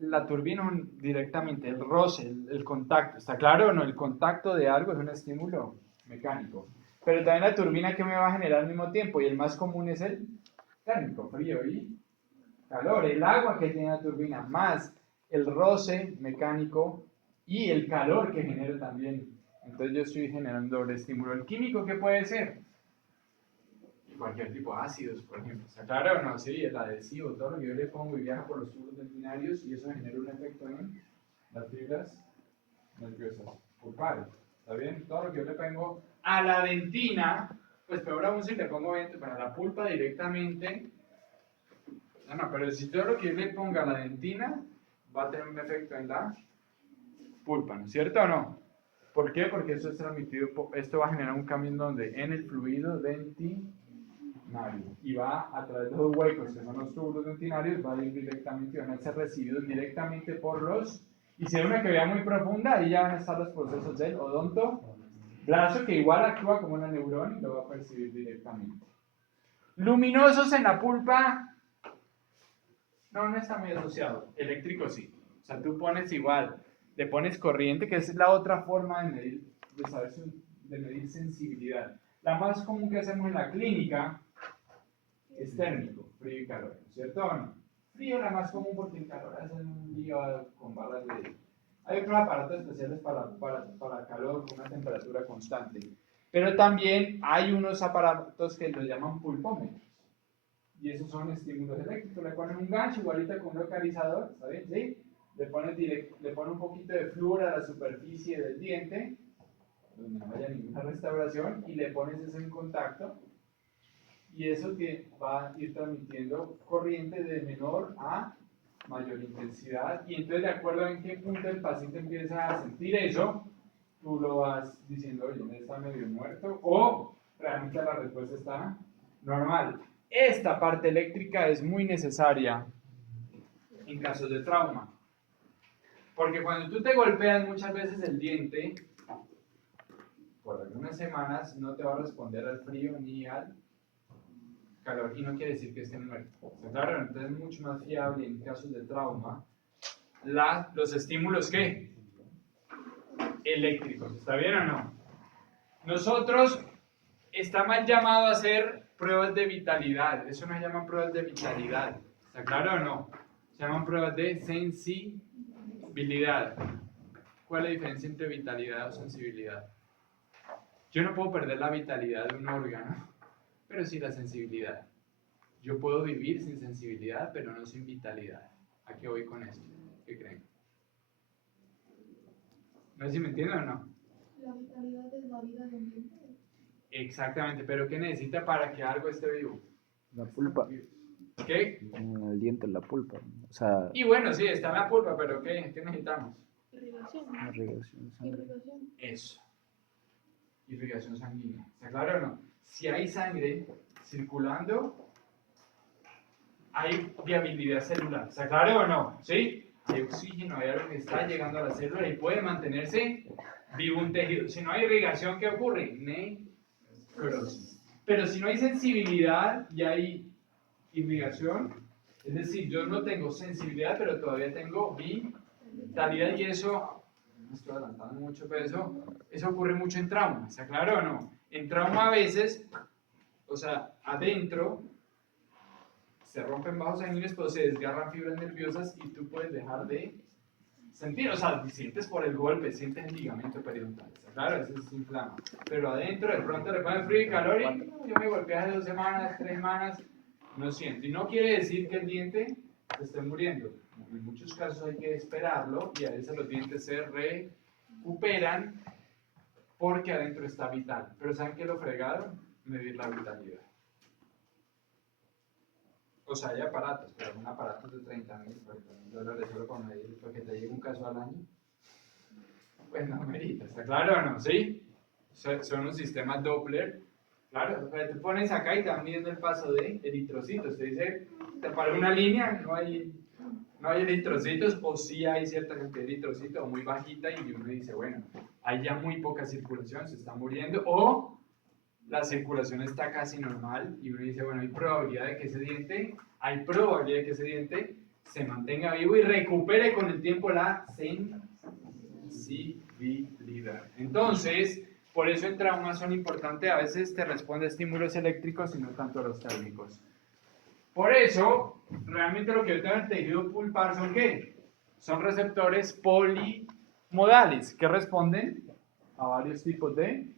la turbina directamente, el roce, el contacto. ¿Está claro o no? El contacto de algo es un estímulo mecánico. Pero también la turbina que me va a generar al mismo tiempo. Y el más común es el térmico, frío y calor. El agua que tiene la turbina más el roce mecánico y el calor que genera también. Entonces yo estoy generando doble estímulo. ¿El químico qué puede ser? Cualquier tipo de ácidos, por ejemplo. ¿Está claro o no? Sí, el adhesivo, todo lo que yo le pongo y viaja por los tubos dentinarios y eso genera un efecto en las fibras nerviosas pulpares. ¿Está bien? Todo lo que yo le pongo a la dentina, pues peor aún si le pongo para la pulpa directamente. No, pero si todo lo que yo le ponga a la dentina va a tener un efecto en la pulpa, ¿no es cierto o no? ¿Por qué? Porque esto es transmitido, esto va a generar un cambio en el fluido dentinario y va a través de los huecos que son los túbulos dentinarios, va a ir directamente, van a ser recibidos directamente por los, y si hay una cavidad muy profunda, ahí ya van a estar los procesos del odontoblasto, que igual actúa como una neurona y lo va a percibir directamente. Luminosos en la pulpa, no está muy asociado, eléctrico sí, o sea, tú pones igual, le pones corriente, que es la otra forma de medir, de medir sensibilidad. La más común que hacemos en la clínica es térmico, frío y calor, ¿cierto o no? Frío es la más común porque el calor hace un lío con barras de... Hay otros aparatos especiales para calor con una temperatura constante. Pero también hay unos aparatos que los llaman pulpómetros. Y esos son estímulos eléctricos. Le ponen un gancho igualito con un localizador, ¿sabes? ¿Sí? Le pones un poquito de flúor a la superficie del diente, donde no haya ninguna restauración, y le pones eso en contacto. Y eso va a ir transmitiendo corriente de menor a mayor intensidad. Y entonces, de acuerdo en qué punto el paciente empieza a sentir eso, tú lo vas diciendo, oye, está medio muerto, o realmente la respuesta está normal. Esta parte eléctrica es muy necesaria en casos de trauma. Porque cuando tú te golpeas muchas veces el diente, por algunas semanas no te va a responder al frío ni al calor, y no quiere decir que esté muerto. Claro, entonces es mucho más fiable en casos de trauma los estímulos ¿qué? Eléctricos. ¿Está bien o no? Nosotros está mal llamado a hacer pruebas de vitalidad. Eso no se llaman pruebas de vitalidad. ¿Está claro o no? Se llaman pruebas de sensibilidad. ¿Cuál es la diferencia entre vitalidad o sensibilidad? Yo no puedo perder la vitalidad de un órgano, pero sí la sensibilidad. Yo puedo vivir sin sensibilidad, pero no sin vitalidad. ¿A qué voy con esto? ¿Qué creen? No sé si me entienden o no. La vitalidad es la vida del diente. Exactamente, pero ¿qué necesita para que algo esté vivo? La pulpa. ¿Qué? En el diente, la pulpa. O sea, Y bueno, sí, está en la pulpa, pero ¿qué necesitamos? Irrigación. una irrigación sanguínea. Irrigación. Eso. Irrigación sanguínea. ¿Está claro o no? Si hay sangre circulando, hay viabilidad celular. ¿Está claro o no? ¿Sí? Hay oxígeno, hay algo que está llegando a la célula y puede mantenerse vivo un tejido. Si no hay irrigación, ¿qué ocurre? Necrosis. Pero si no hay sensibilidad y hay irrigación, es decir, yo no tengo sensibilidad, pero todavía tengo vitalidad y eso, no estoy adelantando mucho, pero eso ocurre mucho en trauma. ¿Está claro o no? En trauma a veces, o sea, adentro, se rompen vasos sanguíneos, pero se desgarran fibras nerviosas y tú puedes dejar de sentir, o sea, sientes por el golpe, sientes el ligamento periodontal, claro, eso se inflama, pero adentro de pronto le ponen frío y calor y yo me golpeé hace 2 semanas, 3 semanas, no siento, y no quiere decir que el diente se esté muriendo, en muchos casos hay que esperarlo y a veces los dientes se recuperan porque adentro está vital, pero ¿saben qué es lo fregado? Medir la vitalidad. O sea, hay aparatos, pero un aparato de $30,000, $40,000 solo para medir, porque te llega un caso al año. Pues no merita, ¿está claro o no? ¿Sí? Son unos sistemas Doppler. Claro, pero te pones acá y te van midiendo el paso de eritrocitos. Te dice, te para una línea, no hay eritrocitos, o sí hay cierta cantidad de eritrocitos, o muy bajita, y uno dice, bueno, hay ya muy poca circulación, se está muriendo, o la circulación está casi normal y uno dice, bueno, hay probabilidad de que ese diente se mantenga vivo y recupere con el tiempo la sensibilidad. Entonces, por eso en traumas son importantes, a veces te responde a estímulos eléctricos y no tanto a los térmicos. Por eso, realmente lo que yo tengo en el tejido pulpar son ¿qué? Son receptores polimodales que responden a varios tipos de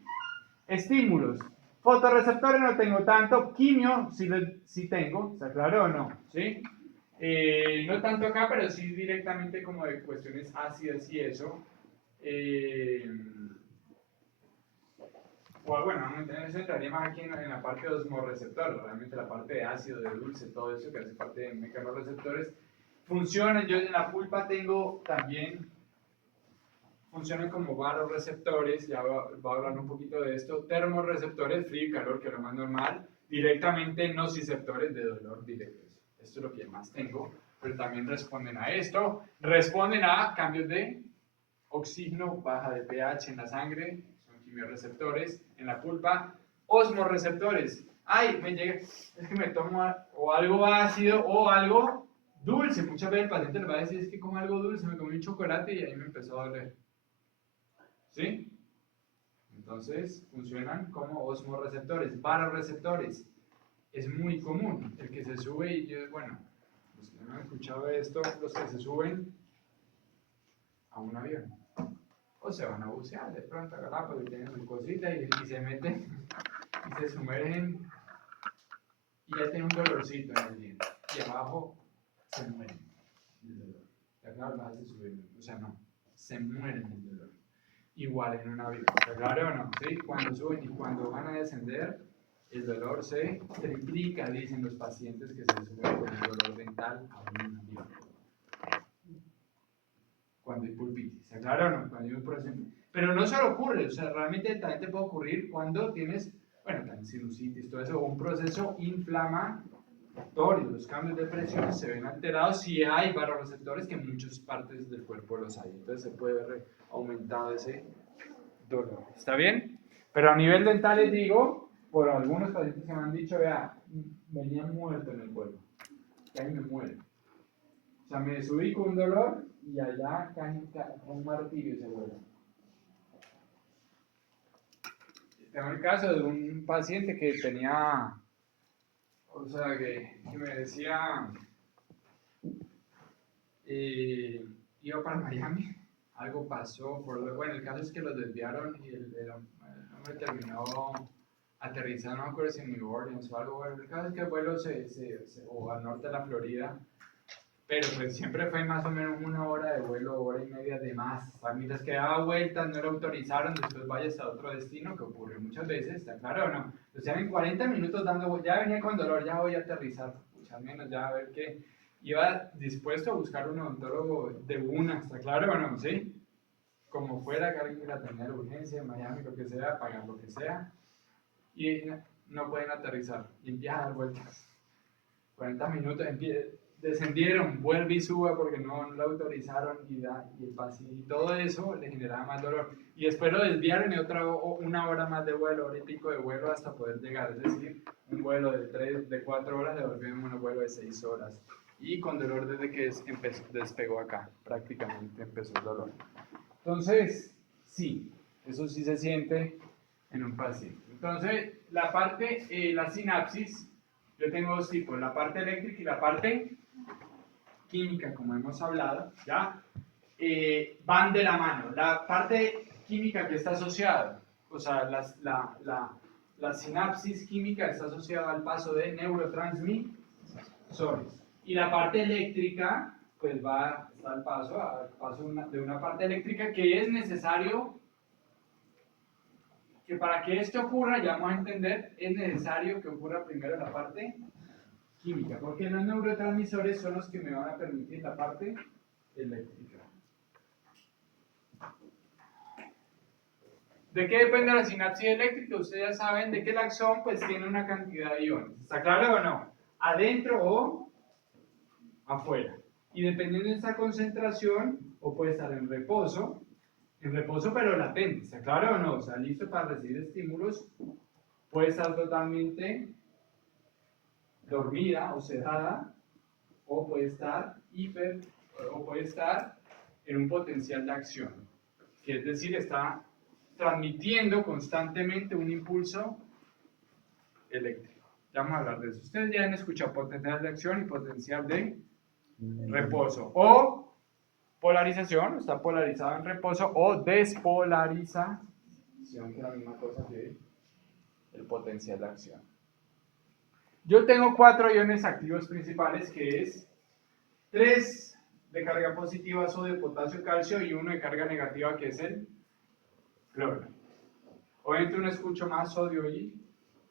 estímulos. Fotorreceptores no tengo tanto, quimio sí tengo, ¿está claro o no? ¿Sí? No tanto acá, pero sí directamente como de cuestiones ácidas y eso. Bueno, eso entraría más aquí en la parte de osmorreceptores, realmente la parte de ácido, de dulce, todo eso que hace parte de mecanorreceptores. Funcionan, yo en la pulpa tengo también funcionan como varoreceptores, ya voy a hablar un poquito de esto, termorreceptores, frío y calor, que es lo más normal, directamente nociceptores de dolor directo. Esto es lo que más tengo, pero también responden a esto, responden a cambios de oxígeno, baja de pH en la sangre, son quimioreceptores, en la pulpa, osmorreceptores. Ay, me llega, es que me tomo o algo ácido o algo dulce. Muchas veces el paciente le va a decir, es que como algo dulce, me comí un chocolate y ahí me empezó a doler. ¿Sí? Entonces funcionan como osmorreceptores, varoreceptores. Es muy común el que se sube y yo, bueno, los que no han escuchado esto, los que se suben a un avión o se van a bucear de pronto a Galápagos y tienen su cosita y se meten y se sumergen y ya tienen un dolorcito en el diente y abajo se mueren del dolor. Ya claro, las hace subir, o sea, no, se mueren del dolor. Igual en un avión, ¿está claro o no? ¿Sí? Cuando suben y cuando van a descender, el dolor se triplica, dicen los pacientes que se suben con el dolor dental a un avión. Cuando hay pulpitis, ¿está claro o no? Cuando hay un proceso. Pero no solo ocurre, o sea, realmente también te puede ocurrir cuando tienes, bueno, también sinusitis, todo eso, o un proceso inflamatorio. Los cambios de presión se ven alterados si hay varoreceptores que en muchas partes del cuerpo los hay. Entonces se puede ver aumentado ese dolor. ¿Está bien? Pero a nivel dental les digo, por algunos pacientes que me han dicho, vea, venía muerto en el cuerpo, que ahí me muero. O sea, me subí con un dolor y allá cae un martillo y se vuelve. Tengo el caso de un paciente que tenía, o sea, que me decía, iba para Miami, algo pasó, bueno, el caso es que lo desviaron y el hombre terminó aterrizando, no me acuerdo si en New Orleans o algo, bueno, el caso es que el vuelo o al norte de la Florida, pero pues siempre fue más o menos 1 hora de vuelo, 1 hora y media de más. O sea, mientras que daba vueltas, no lo autorizaron, después vayas a otro destino, que ocurre muchas veces, ¿está claro o no? O sea, en 40 minutos dando vueltas, ya venía con dolor, ya voy a aterrizar, pues al menos ya a ver qué. Iba dispuesto a buscar un odontólogo de una, ¿está claro o no? ¿Sí? Como fuera, que alguien la tenía de urgencia en Miami, lo que sea, pagar lo que sea, y no pueden aterrizar, y empiezan a dar vueltas. 40 minutos, descendieron, vuelve y suba porque no lo autorizaron y el pasillo y todo eso le generaba más dolor. Y después lo desviaron y 1 hora más de vuelo, 1 hora y pico de vuelo hasta poder llegar. Es decir, un vuelo de 4 horas devolvieron un vuelo de 6 horas. Y con dolor desde que despegó acá, prácticamente empezó el dolor. Entonces, sí, eso sí se siente en un paciente. Entonces, la parte, la sinapsis, yo tengo dos tipos, la parte eléctrica y la parte química, como hemos hablado, ¿ya? Van de la mano. La parte química que está asociada, o sea, la sinapsis química está asociada al paso de neurotransmisores. Y la parte eléctrica, pues va al paso de una parte eléctrica que es necesario, que para que esto ocurra, ya vamos a entender, es necesario que ocurra primero la parte química, porque los neurotransmisores son los que me van a permitir la parte eléctrica. ¿De qué depende la sinapsis eléctrica? Ustedes ya saben de que el axón pues tiene una cantidad de iones. ¿Está claro o no? ¿Adentro o afuera? Y dependiendo de esta concentración, o puede estar en reposo pero latente. ¿Está claro o no? O sea, listo para recibir estímulos, puede estar totalmente dormida o sedada, o puede estar en un potencial de acción, que es decir, está transmitiendo constantemente un impulso eléctrico. Ya vamos a hablar de eso. Ustedes ya han escuchado potencial de acción y potencial de reposo, o polarización, está polarizado en reposo, o despolarización, que es la misma cosa que el potencial de acción. Yo tengo 4 iones activos principales, que es 3 de carga positiva, sodio, potasio, calcio, y 1 de carga negativa, que es el cloro. Obviamente uno escucha más sodio y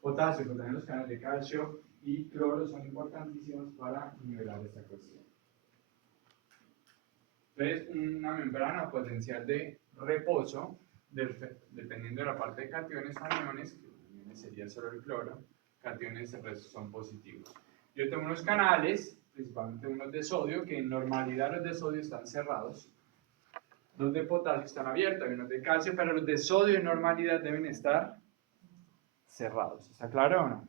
potasio, pero también los canales de calcio y cloro son importantísimos para nivelar esta cuestión. Entonces, una membrana potencial de reposo, dependiendo de la parte de cationes o aniones, que sería solo el cloro, cationes el resto son positivos. Yo tengo unos canales, principalmente unos de sodio, que en normalidad los de sodio están cerrados, los de potasio están abiertos, hay unos de calcio, pero los de sodio en normalidad deben estar cerrados. ¿Está claro o no?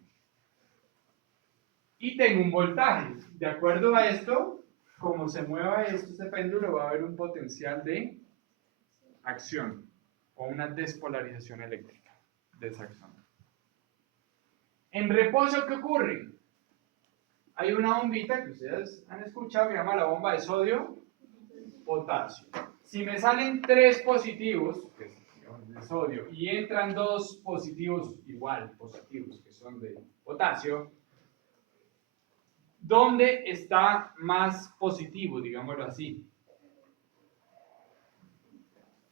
Y tengo un voltaje. De acuerdo a esto, como se mueva este péndulo, va a haber un potencial de acción o una despolarización eléctrica de esa acción. En reposo, ¿qué ocurre? Hay una bombita que ustedes han escuchado que se llama la bomba de sodio-potasio. Si me salen 3 positivos, que es de sodio, y entran 2 positivos igual, positivos, que son de potasio, ¿dónde está más positivo, digámoslo así?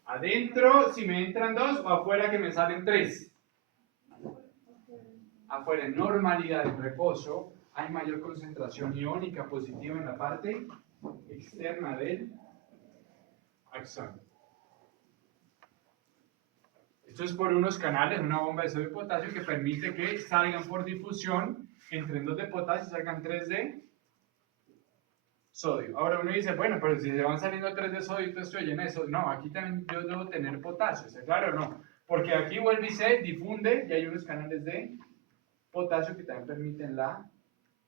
¿Adentro si me entran 2 o afuera que me salen 3? Afuera, en normalidad, en reposo, hay mayor concentración iónica positiva en la parte externa del axón. Esto es por unos canales, una bomba de sodio y potasio que permite que salgan por difusión, entren 2 de potasio y salgan 3 de sodio. Ahora uno dice, bueno, pero si se van saliendo 3 de sodio y todo esto llena de sodio. No, aquí también yo debo tener potasio, ¿está claro o no? Porque aquí vuelve y se difunde y hay unos canales de potasio que también permiten la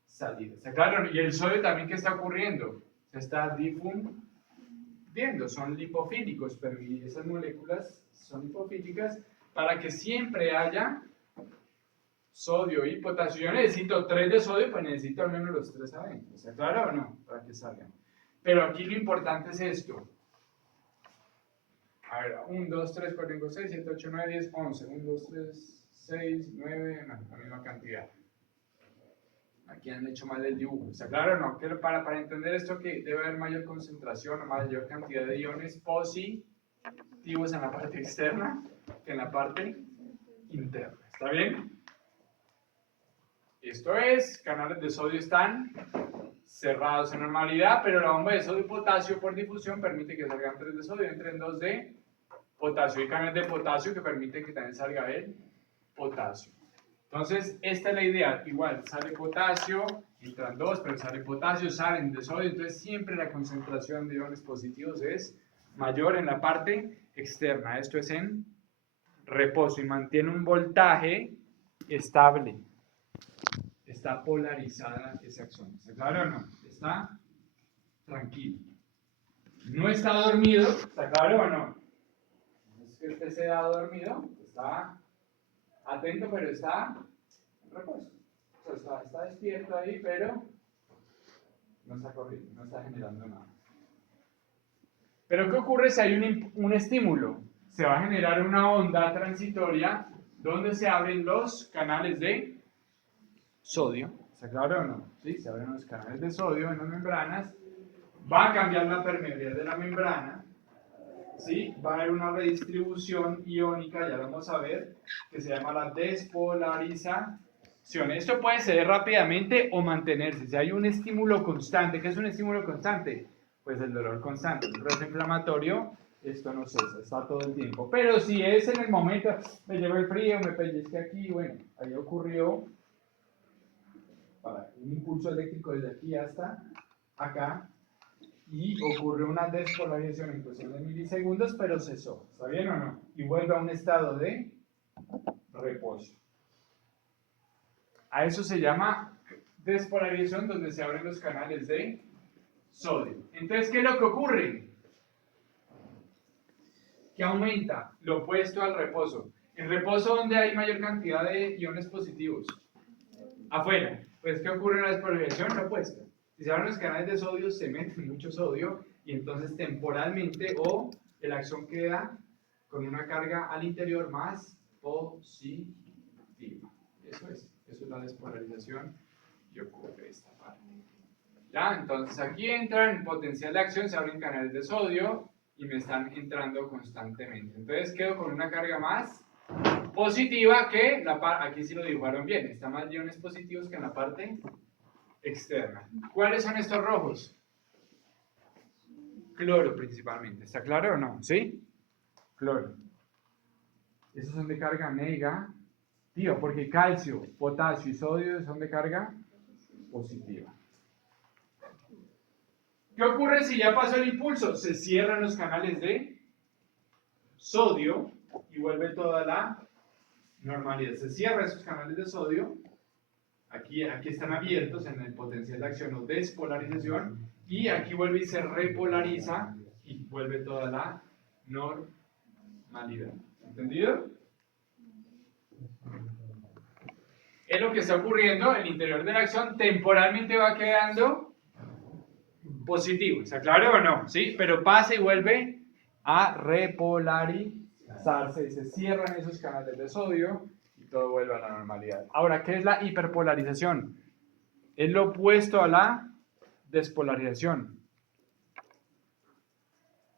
salida. ¿Está claro? Y el sodio también, ¿qué está ocurriendo? Se está difundiendo, son lipofílicos, pero esas moléculas son lipofílicas para que siempre haya sodio y potasio. Yo necesito 3 de sodio, pues necesito al menos los 3 adentro. ¿Está claro o no? Para que salgan. Pero aquí lo importante es esto. A ver, 1, 2, 3, 4, 5, 6, 7, 8, 9, 10, 11. 1, 2, 3, 6, 9, no, la misma cantidad. Aquí han hecho mal el dibujo. ¿Está claro o no? Que para entender esto que debe haber mayor concentración o mayor cantidad de iones positivos en la parte externa que en la parte interna. ¿Está bien? Esto es, canales de sodio están cerrados en normalidad, pero la bomba de sodio y potasio por difusión permite que salgan 3 de sodio, entren 2 de potasio. Hay canales de potasio que permiten que también salga el potasio. Entonces, esta es la idea. Igual, sale potasio, entran 2, pero sale potasio, salen de sodio. Entonces, siempre la concentración de iones positivos es mayor en la parte externa. Esto es en reposo y mantiene un voltaje estable. Está polarizada ese axón. ¿Está claro o no? Está tranquilo. No está dormido. ¿Está claro o no? No es que usted se ha dormido. Está atento, pero está en reposo. O sea, está despierto ahí, pero no está corriendo, no está generando nada. Pero ¿qué ocurre si hay un estímulo? Se va a generar una onda transitoria donde se abren los canales de sodio. ¿Está claro o no? Sí, se abren los canales de sodio en las membranas. Va a cambiar la permeabilidad de la membrana. ¿Sí? Va a haber una redistribución iónica, ya lo vamos a ver, que se llama la despolarización. Esto puede ceder rápidamente o mantenerse. Si hay un estímulo constante, ¿qué es un estímulo constante? Pues el dolor constante. El proceso inflamatorio, esto no cesa, está todo el tiempo. Pero si es en el momento, me llevo el frío, me pellizqué aquí, bueno, ahí ocurrió un impulso eléctrico desde aquí hasta acá, y ocurrió una despolarización en cuestión de milisegundos, pero cesó. ¿Está bien o no? Y vuelve a un estado de reposo. A eso se llama despolarización, donde se abren los canales de sodio. Entonces, ¿qué es lo que ocurre? Que aumenta lo opuesto al reposo. En reposo, ¿dónde hay mayor cantidad de iones positivos? Afuera. Pues, ¿qué ocurre en la despolarización? Lo opuesto. Si se abren los canales de sodio, se mete mucho sodio y entonces temporalmente el axón queda con una carga al interior más positiva. Eso es la despolarización y ocurre esta parte. ¿Ya? Entonces aquí entran en potencial de acción, se abren canales de sodio y me están entrando constantemente. Entonces quedo con una carga más positiva que aquí sí lo dibujaron bien, está más iones positivos que en la parte externa. ¿Cuáles son estos rojos? Cloro principalmente. ¿Está claro o no? ¿Sí? Cloro. Esos son de carga negativa, porque calcio, potasio y sodio son de carga positiva. ¿Qué ocurre si ya pasó el impulso? Se cierran los canales de sodio y vuelve toda la normalidad. Se cierran esos canales de sodio. Aquí están abiertos en el potencial de acción o despolarización, y aquí vuelve y se repolariza y vuelve toda la normalidad. ¿Entendido? Es lo que está ocurriendo, el interior de la acción temporalmente va quedando positivo. ¿Está claro o no? ¿Sí? Pero pasa y vuelve a repolarizarse. Se cierran esos canales de sodio y todo vuelve a la normalidad. Ahora, ¿qué es la hiperpolarización? Es lo opuesto a la despolarización.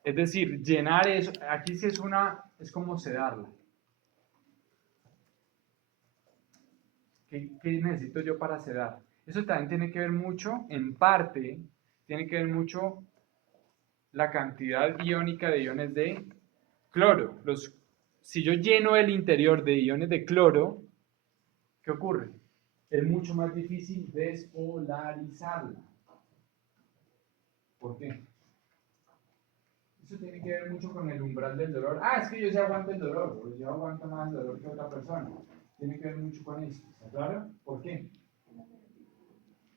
Es decir, llenar eso, aquí sí es como sedarla. ¿Qué necesito yo para sedar? Eso también tiene que ver mucho, en parte, tiene que ver mucho la cantidad iónica de iones de cloro. Si yo lleno el interior de iones de cloro, ¿qué ocurre? Es mucho más difícil despolarizarla. ¿Por qué? Eso tiene que ver mucho con el umbral del dolor. Es que yo sí aguanto el dolor, pues yo aguanto más el dolor que otra persona. Tiene que ver mucho con eso, ¿está claro? ¿Por qué?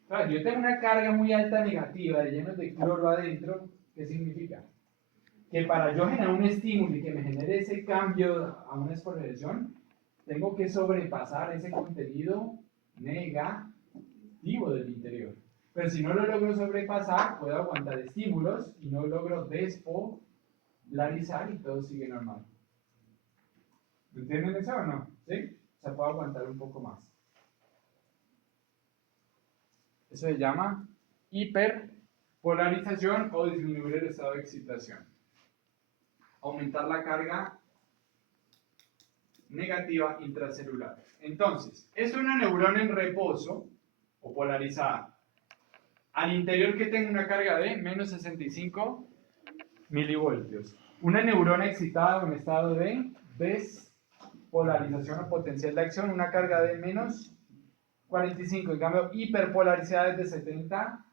Claro, yo tengo una carga muy alta negativa de llenos de cloro adentro. ¿Qué significa? Que para yo generar un estímulo y que me genere ese cambio a una despolarización, tengo que sobrepasar ese contenido negativo del interior. Pero si no lo logro sobrepasar, puedo aguantar estímulos y no logro despolarizar y todo sigue normal. ¿Entienden eso o no? ¿Sí? O sea, puedo aguantar un poco más. Eso se llama hiperpolarización o disminuir el estado de excitación. Aumentar la carga negativa intracelular. Entonces, es una neurona en reposo o polarizada. Al interior que tenga una carga de menos 65 milivoltios. Una neurona excitada en estado de despolarización o potencial de acción, una carga de menos 45. En cambio, hiperpolarizada es de 70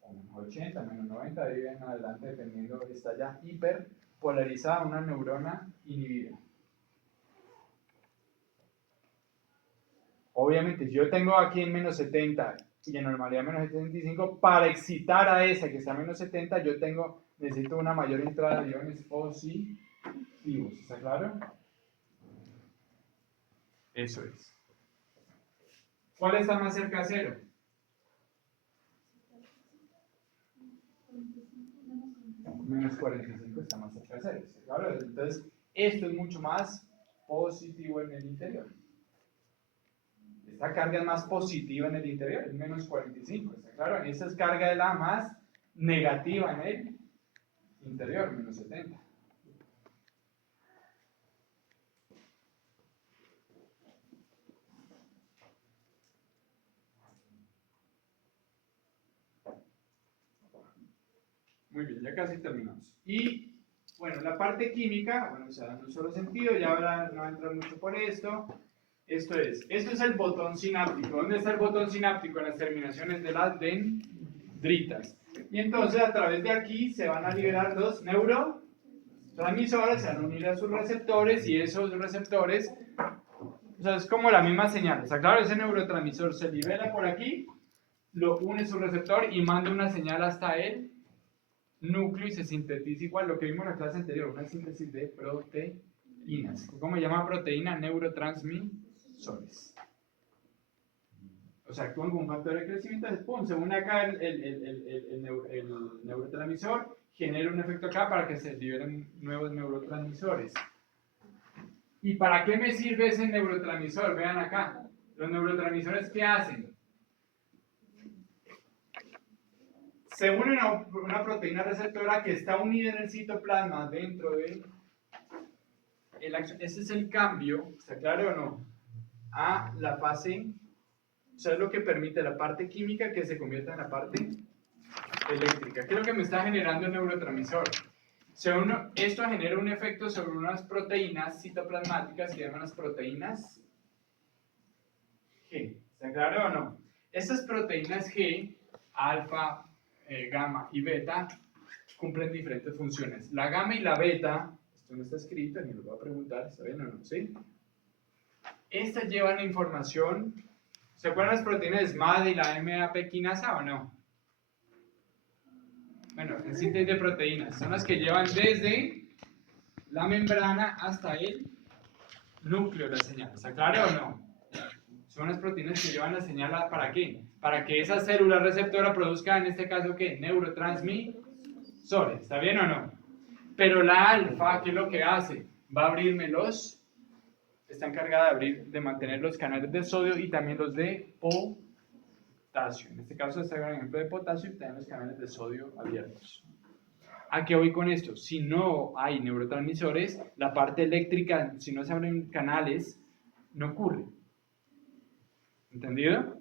o menos 80, menos 90, de ahí en adelante, dependiendo, está ya hiperpolarizada, una neurona inhibida. Obviamente, si yo tengo aquí en menos 70 y en normalidad menos 75, para excitar a esa que está a menos 70, necesito una mayor entrada de iones positivos. ¿Está claro? Eso es. ¿Cuál está más cerca a cero? Menos 45 está más cerca a cero. ¿Está claro? Entonces, esto es mucho más positivo en el interior. Esta carga es más positiva en el interior, es menos 45, ¿está claro? Esa es carga de la más negativa en el interior, menos 70. Muy bien, ya casi terminamos. Y, bueno, la parte química, bueno, se da en un solo sentido, ya ahora no va a entrar mucho por esto. Esto es el botón sináptico. ¿Dónde está el botón sináptico? En las terminaciones de las dendritas. Y entonces a través de aquí se van a liberar los neurotransmisores, se van a unir a sus receptores y esos receptores, o sea, es como la misma señal. ¿Está claro? Ese neurotransmisor se libera por aquí, lo une a su receptor y manda una señal hasta el núcleo y se sintetiza igual lo que vimos en la clase anterior, una síntesis de proteínas. ¿Cómo se llama proteína? Neurotransmisores. O sea, actúan como un factor de crecimiento, después se une acá el neurotransmisor, genera un efecto acá para que se liberen nuevos neurotransmisores. ¿Y para qué me sirve ese neurotransmisor? Vean acá, los neurotransmisores, ¿qué hacen? Se unen a una proteína receptora que está unida en el citoplasma dentro de ese es el cambio, ¿está claro o no? A la fase, o sea, es lo que permite la parte química que se convierta en la parte eléctrica. ¿Qué es lo que me está generando el neurotransmisor? Esto genera un efecto sobre unas proteínas citoplasmáticas que se llaman las proteínas G. ¿Está claro o no? Estas proteínas G, alfa, gamma y beta, cumplen diferentes funciones. La gamma y la beta, esto no está escrito, ni lo voy a preguntar, ¿está bien o no? ¿Sí? Estas llevan la información. ¿Se acuerdan las proteínas SMAD y la MAP quinasa o no? Bueno, en síntesis de proteínas, son las que llevan desde la membrana hasta el núcleo de la señal. ¿Está claro o no? Son las proteínas que llevan la señal ¿para qué? Para que esa célula receptora produzca, en este caso, ¿qué? Neurotransmisores. ¿Está bien o no? Pero la alfa, ¿qué es lo que hace? Va a abrirme está encargada de mantener los canales de sodio y también los de potasio. En este caso está un ejemplo de potasio y también los canales de sodio abiertos. ¿A qué voy con esto? Si no hay neurotransmisores, la parte eléctrica, si no se abren canales, no ocurre. ¿Entendido?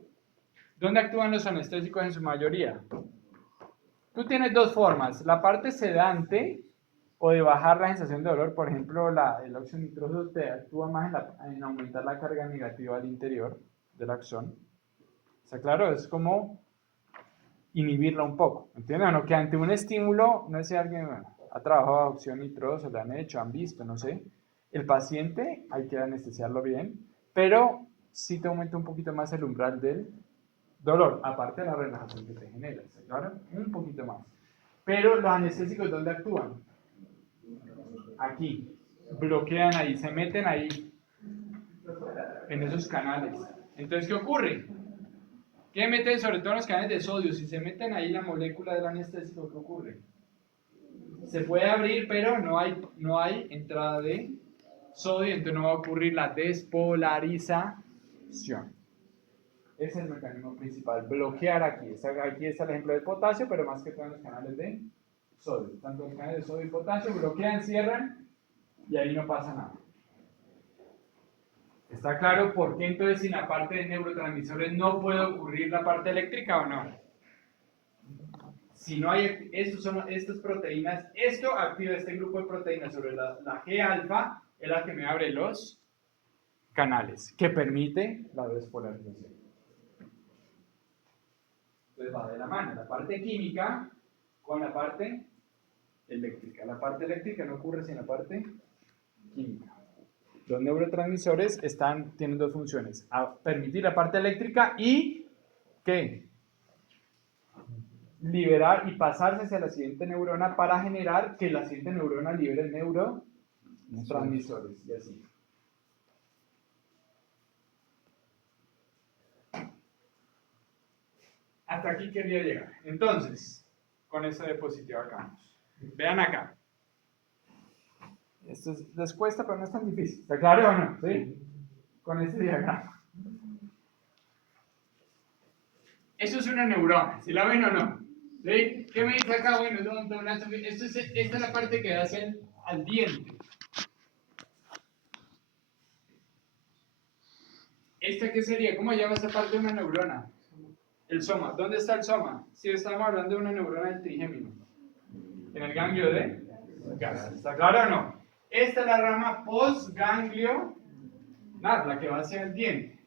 ¿Dónde actúan los anestésicos en su mayoría? Tú tienes dos formas, la parte sedante o de bajar la sensación de dolor, por ejemplo, el óxido nitroso te actúa más en aumentar la carga negativa al interior del axón. ¿Está claro? Es como inhibirla un poco, ¿entienden? Bueno, que ante un estímulo, no sé si alguien ha trabajado óxido nitroso, lo han hecho, han visto, no sé, el paciente hay que anestesiarlo bien, pero sí te aumenta un poquito más el umbral del dolor, aparte de la relajación que te genera, ¿está claro? Un poquito más. Pero los anestésicos, ¿dónde actúan? Aquí, bloquean ahí, se meten ahí, en esos canales. Entonces, ¿qué ocurre? ¿Qué meten sobre todo en los canales de sodio? Si se meten ahí la molécula del anestésico, ¿qué ocurre? Se puede abrir, pero no hay entrada de sodio, entonces no va a ocurrir la despolarización. Ese es el mecanismo principal, bloquear aquí. Aquí está el ejemplo del potasio, pero más que todo en los canales de sodio. Tanto los canales de sodio y potasio bloquean, cierran y ahí no pasa nada. ¿Está claro por qué entonces sin la parte de neurotransmisores no puede ocurrir la parte eléctrica o no? Si no hay, estas proteínas, esto activa este grupo de proteínas sobre la G-alfa, es la que me abre los canales, que permite la despolarización. Entonces va de la mano la parte química con la parte eléctrica. La parte eléctrica no ocurre sin la parte química. Los neurotransmisores tienen dos funciones: permitir la parte eléctrica y ¿qué? Liberar y pasarse hacia la siguiente neurona para generar que la siguiente neurona libere neurotransmisores y así. Hasta aquí quería llegar. Entonces, con esta diapositiva acabamos. Vean acá. Esto les cuesta, pero no es tan difícil. ¿Está claro o no? ¿Sí? Con este diagrama. Eso es una neurona. ¿Sí la ven o no? ¿Sí? ¿Qué me dice acá? Bueno, esta es la parte que da hacia al diente. ¿Esta qué sería? ¿Cómo llama esta parte de una neurona? El soma. ¿Dónde está el soma? Si estamos hablando de una neurona del trigémino. En el ganglio de Gauss. ¿Está claro o no? Esta es la rama postganglionar, la que va hacia el diente.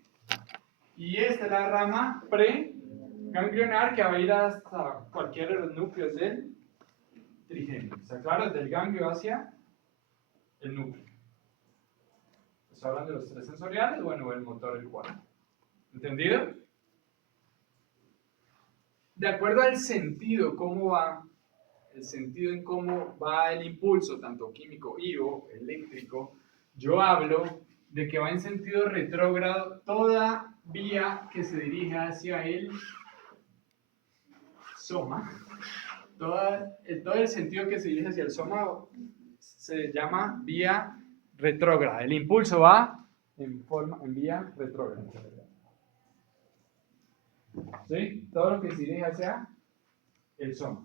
Y esta es la rama preganglionar, que va a ir hasta cualquiera de los núcleos del trigémino. ¿Está claro? Del ganglio hacia el núcleo. ¿Está hablando de los tres sensoriales? Bueno, el motor, el cuadro. ¿Entendido? De acuerdo al sentido, cómo va, el sentido en cómo va el impulso, tanto químico y o eléctrico, yo hablo de que va en sentido retrógrado toda vía que se dirige hacia el soma. Todo el sentido que se dirige hacia el soma se llama vía retrógrada. El impulso va en vía retrógrada. ¿Sí? Todo lo que se dirige hacia el soma,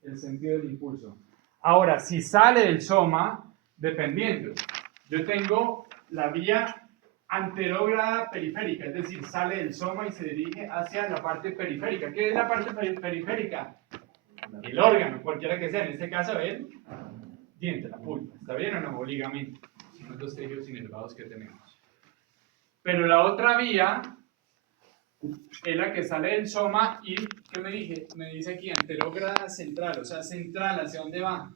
el sentido del impulso. Ahora, si sale del soma, dependiendo, yo tengo la vía anterógrada periférica, es decir, sale del soma y se dirige hacia la parte periférica. ¿Qué es la parte periférica? El órgano, cualquiera que sea, en este caso el diente, la pulpa. ¿Está bien o no? O ligamento, son los dos tejidos inervados que tenemos. Pero la otra vía es la que sale del soma y, ¿qué me dije? Me dice aquí anterógrada central, o sea, central, ¿hacia dónde va?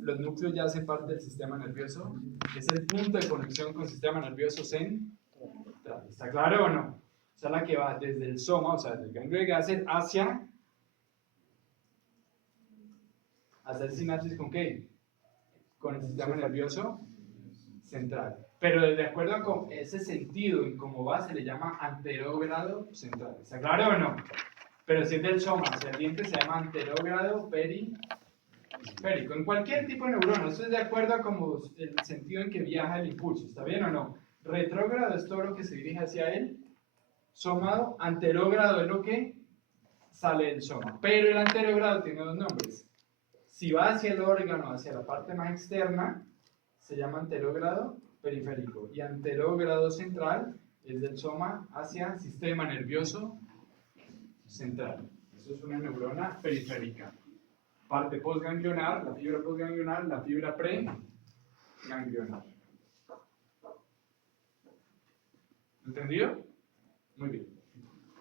Los núcleos ya hacen parte del sistema nervioso, es el punto de conexión con el sistema nervioso central. ¿Está claro o no? O sea, la que va desde el soma, o sea, desde el ganglio de Gassel hacia el sinapsis, ¿con qué? Con el sistema nervioso central. Pero de acuerdo con ese sentido en cómo va, se le llama anterógrado central. ¿Está claro o no? Pero si es del soma hacia el diente, se llama anterógrado periférico. En cualquier tipo de neurona, eso es de acuerdo a como el sentido en que viaja el impulso. ¿Está bien o no? Retrógrado es todo lo que se dirige hacia el somado. Anterógrado es lo que sale del soma. Pero el anterógrado tiene dos nombres. Si va hacia el órgano, hacia la parte más externa, se llama anterógrado periférico. Y anterógrado central es del soma hacia sistema nervioso central. Eso es una neurona periférica. Parte postganglionar, la fibra preganglionar. ¿Entendido? Muy bien.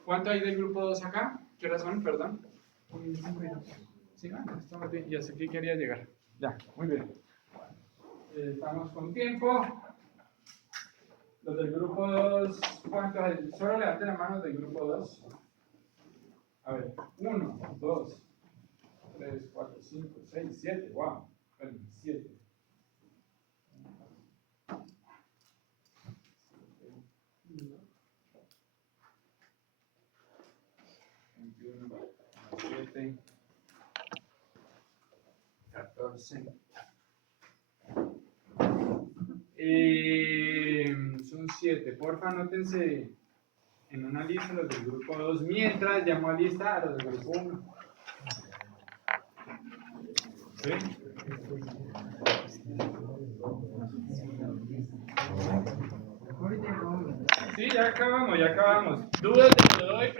¿Cuánto hay del grupo 2 acá? ¿Qué horas son? Perdón. 5 y 2. Sí, estamos bien. Ya sé que quería llegar. Ya, muy bien. Estamos con tiempo. Los del grupo 2, ¿cuántos hay? Solo levanten la mano del grupo 2. A ver, 1, 2, 3, 4, 5, 6, 7. Wow, 7. 21, 7, 14. Son 7. Porfa, anótense en una lista los del grupo 2, mientras llamo a lista a los del grupo 1. ¿Sí? Sí, ya acabamos. Dudas de lo de hoy,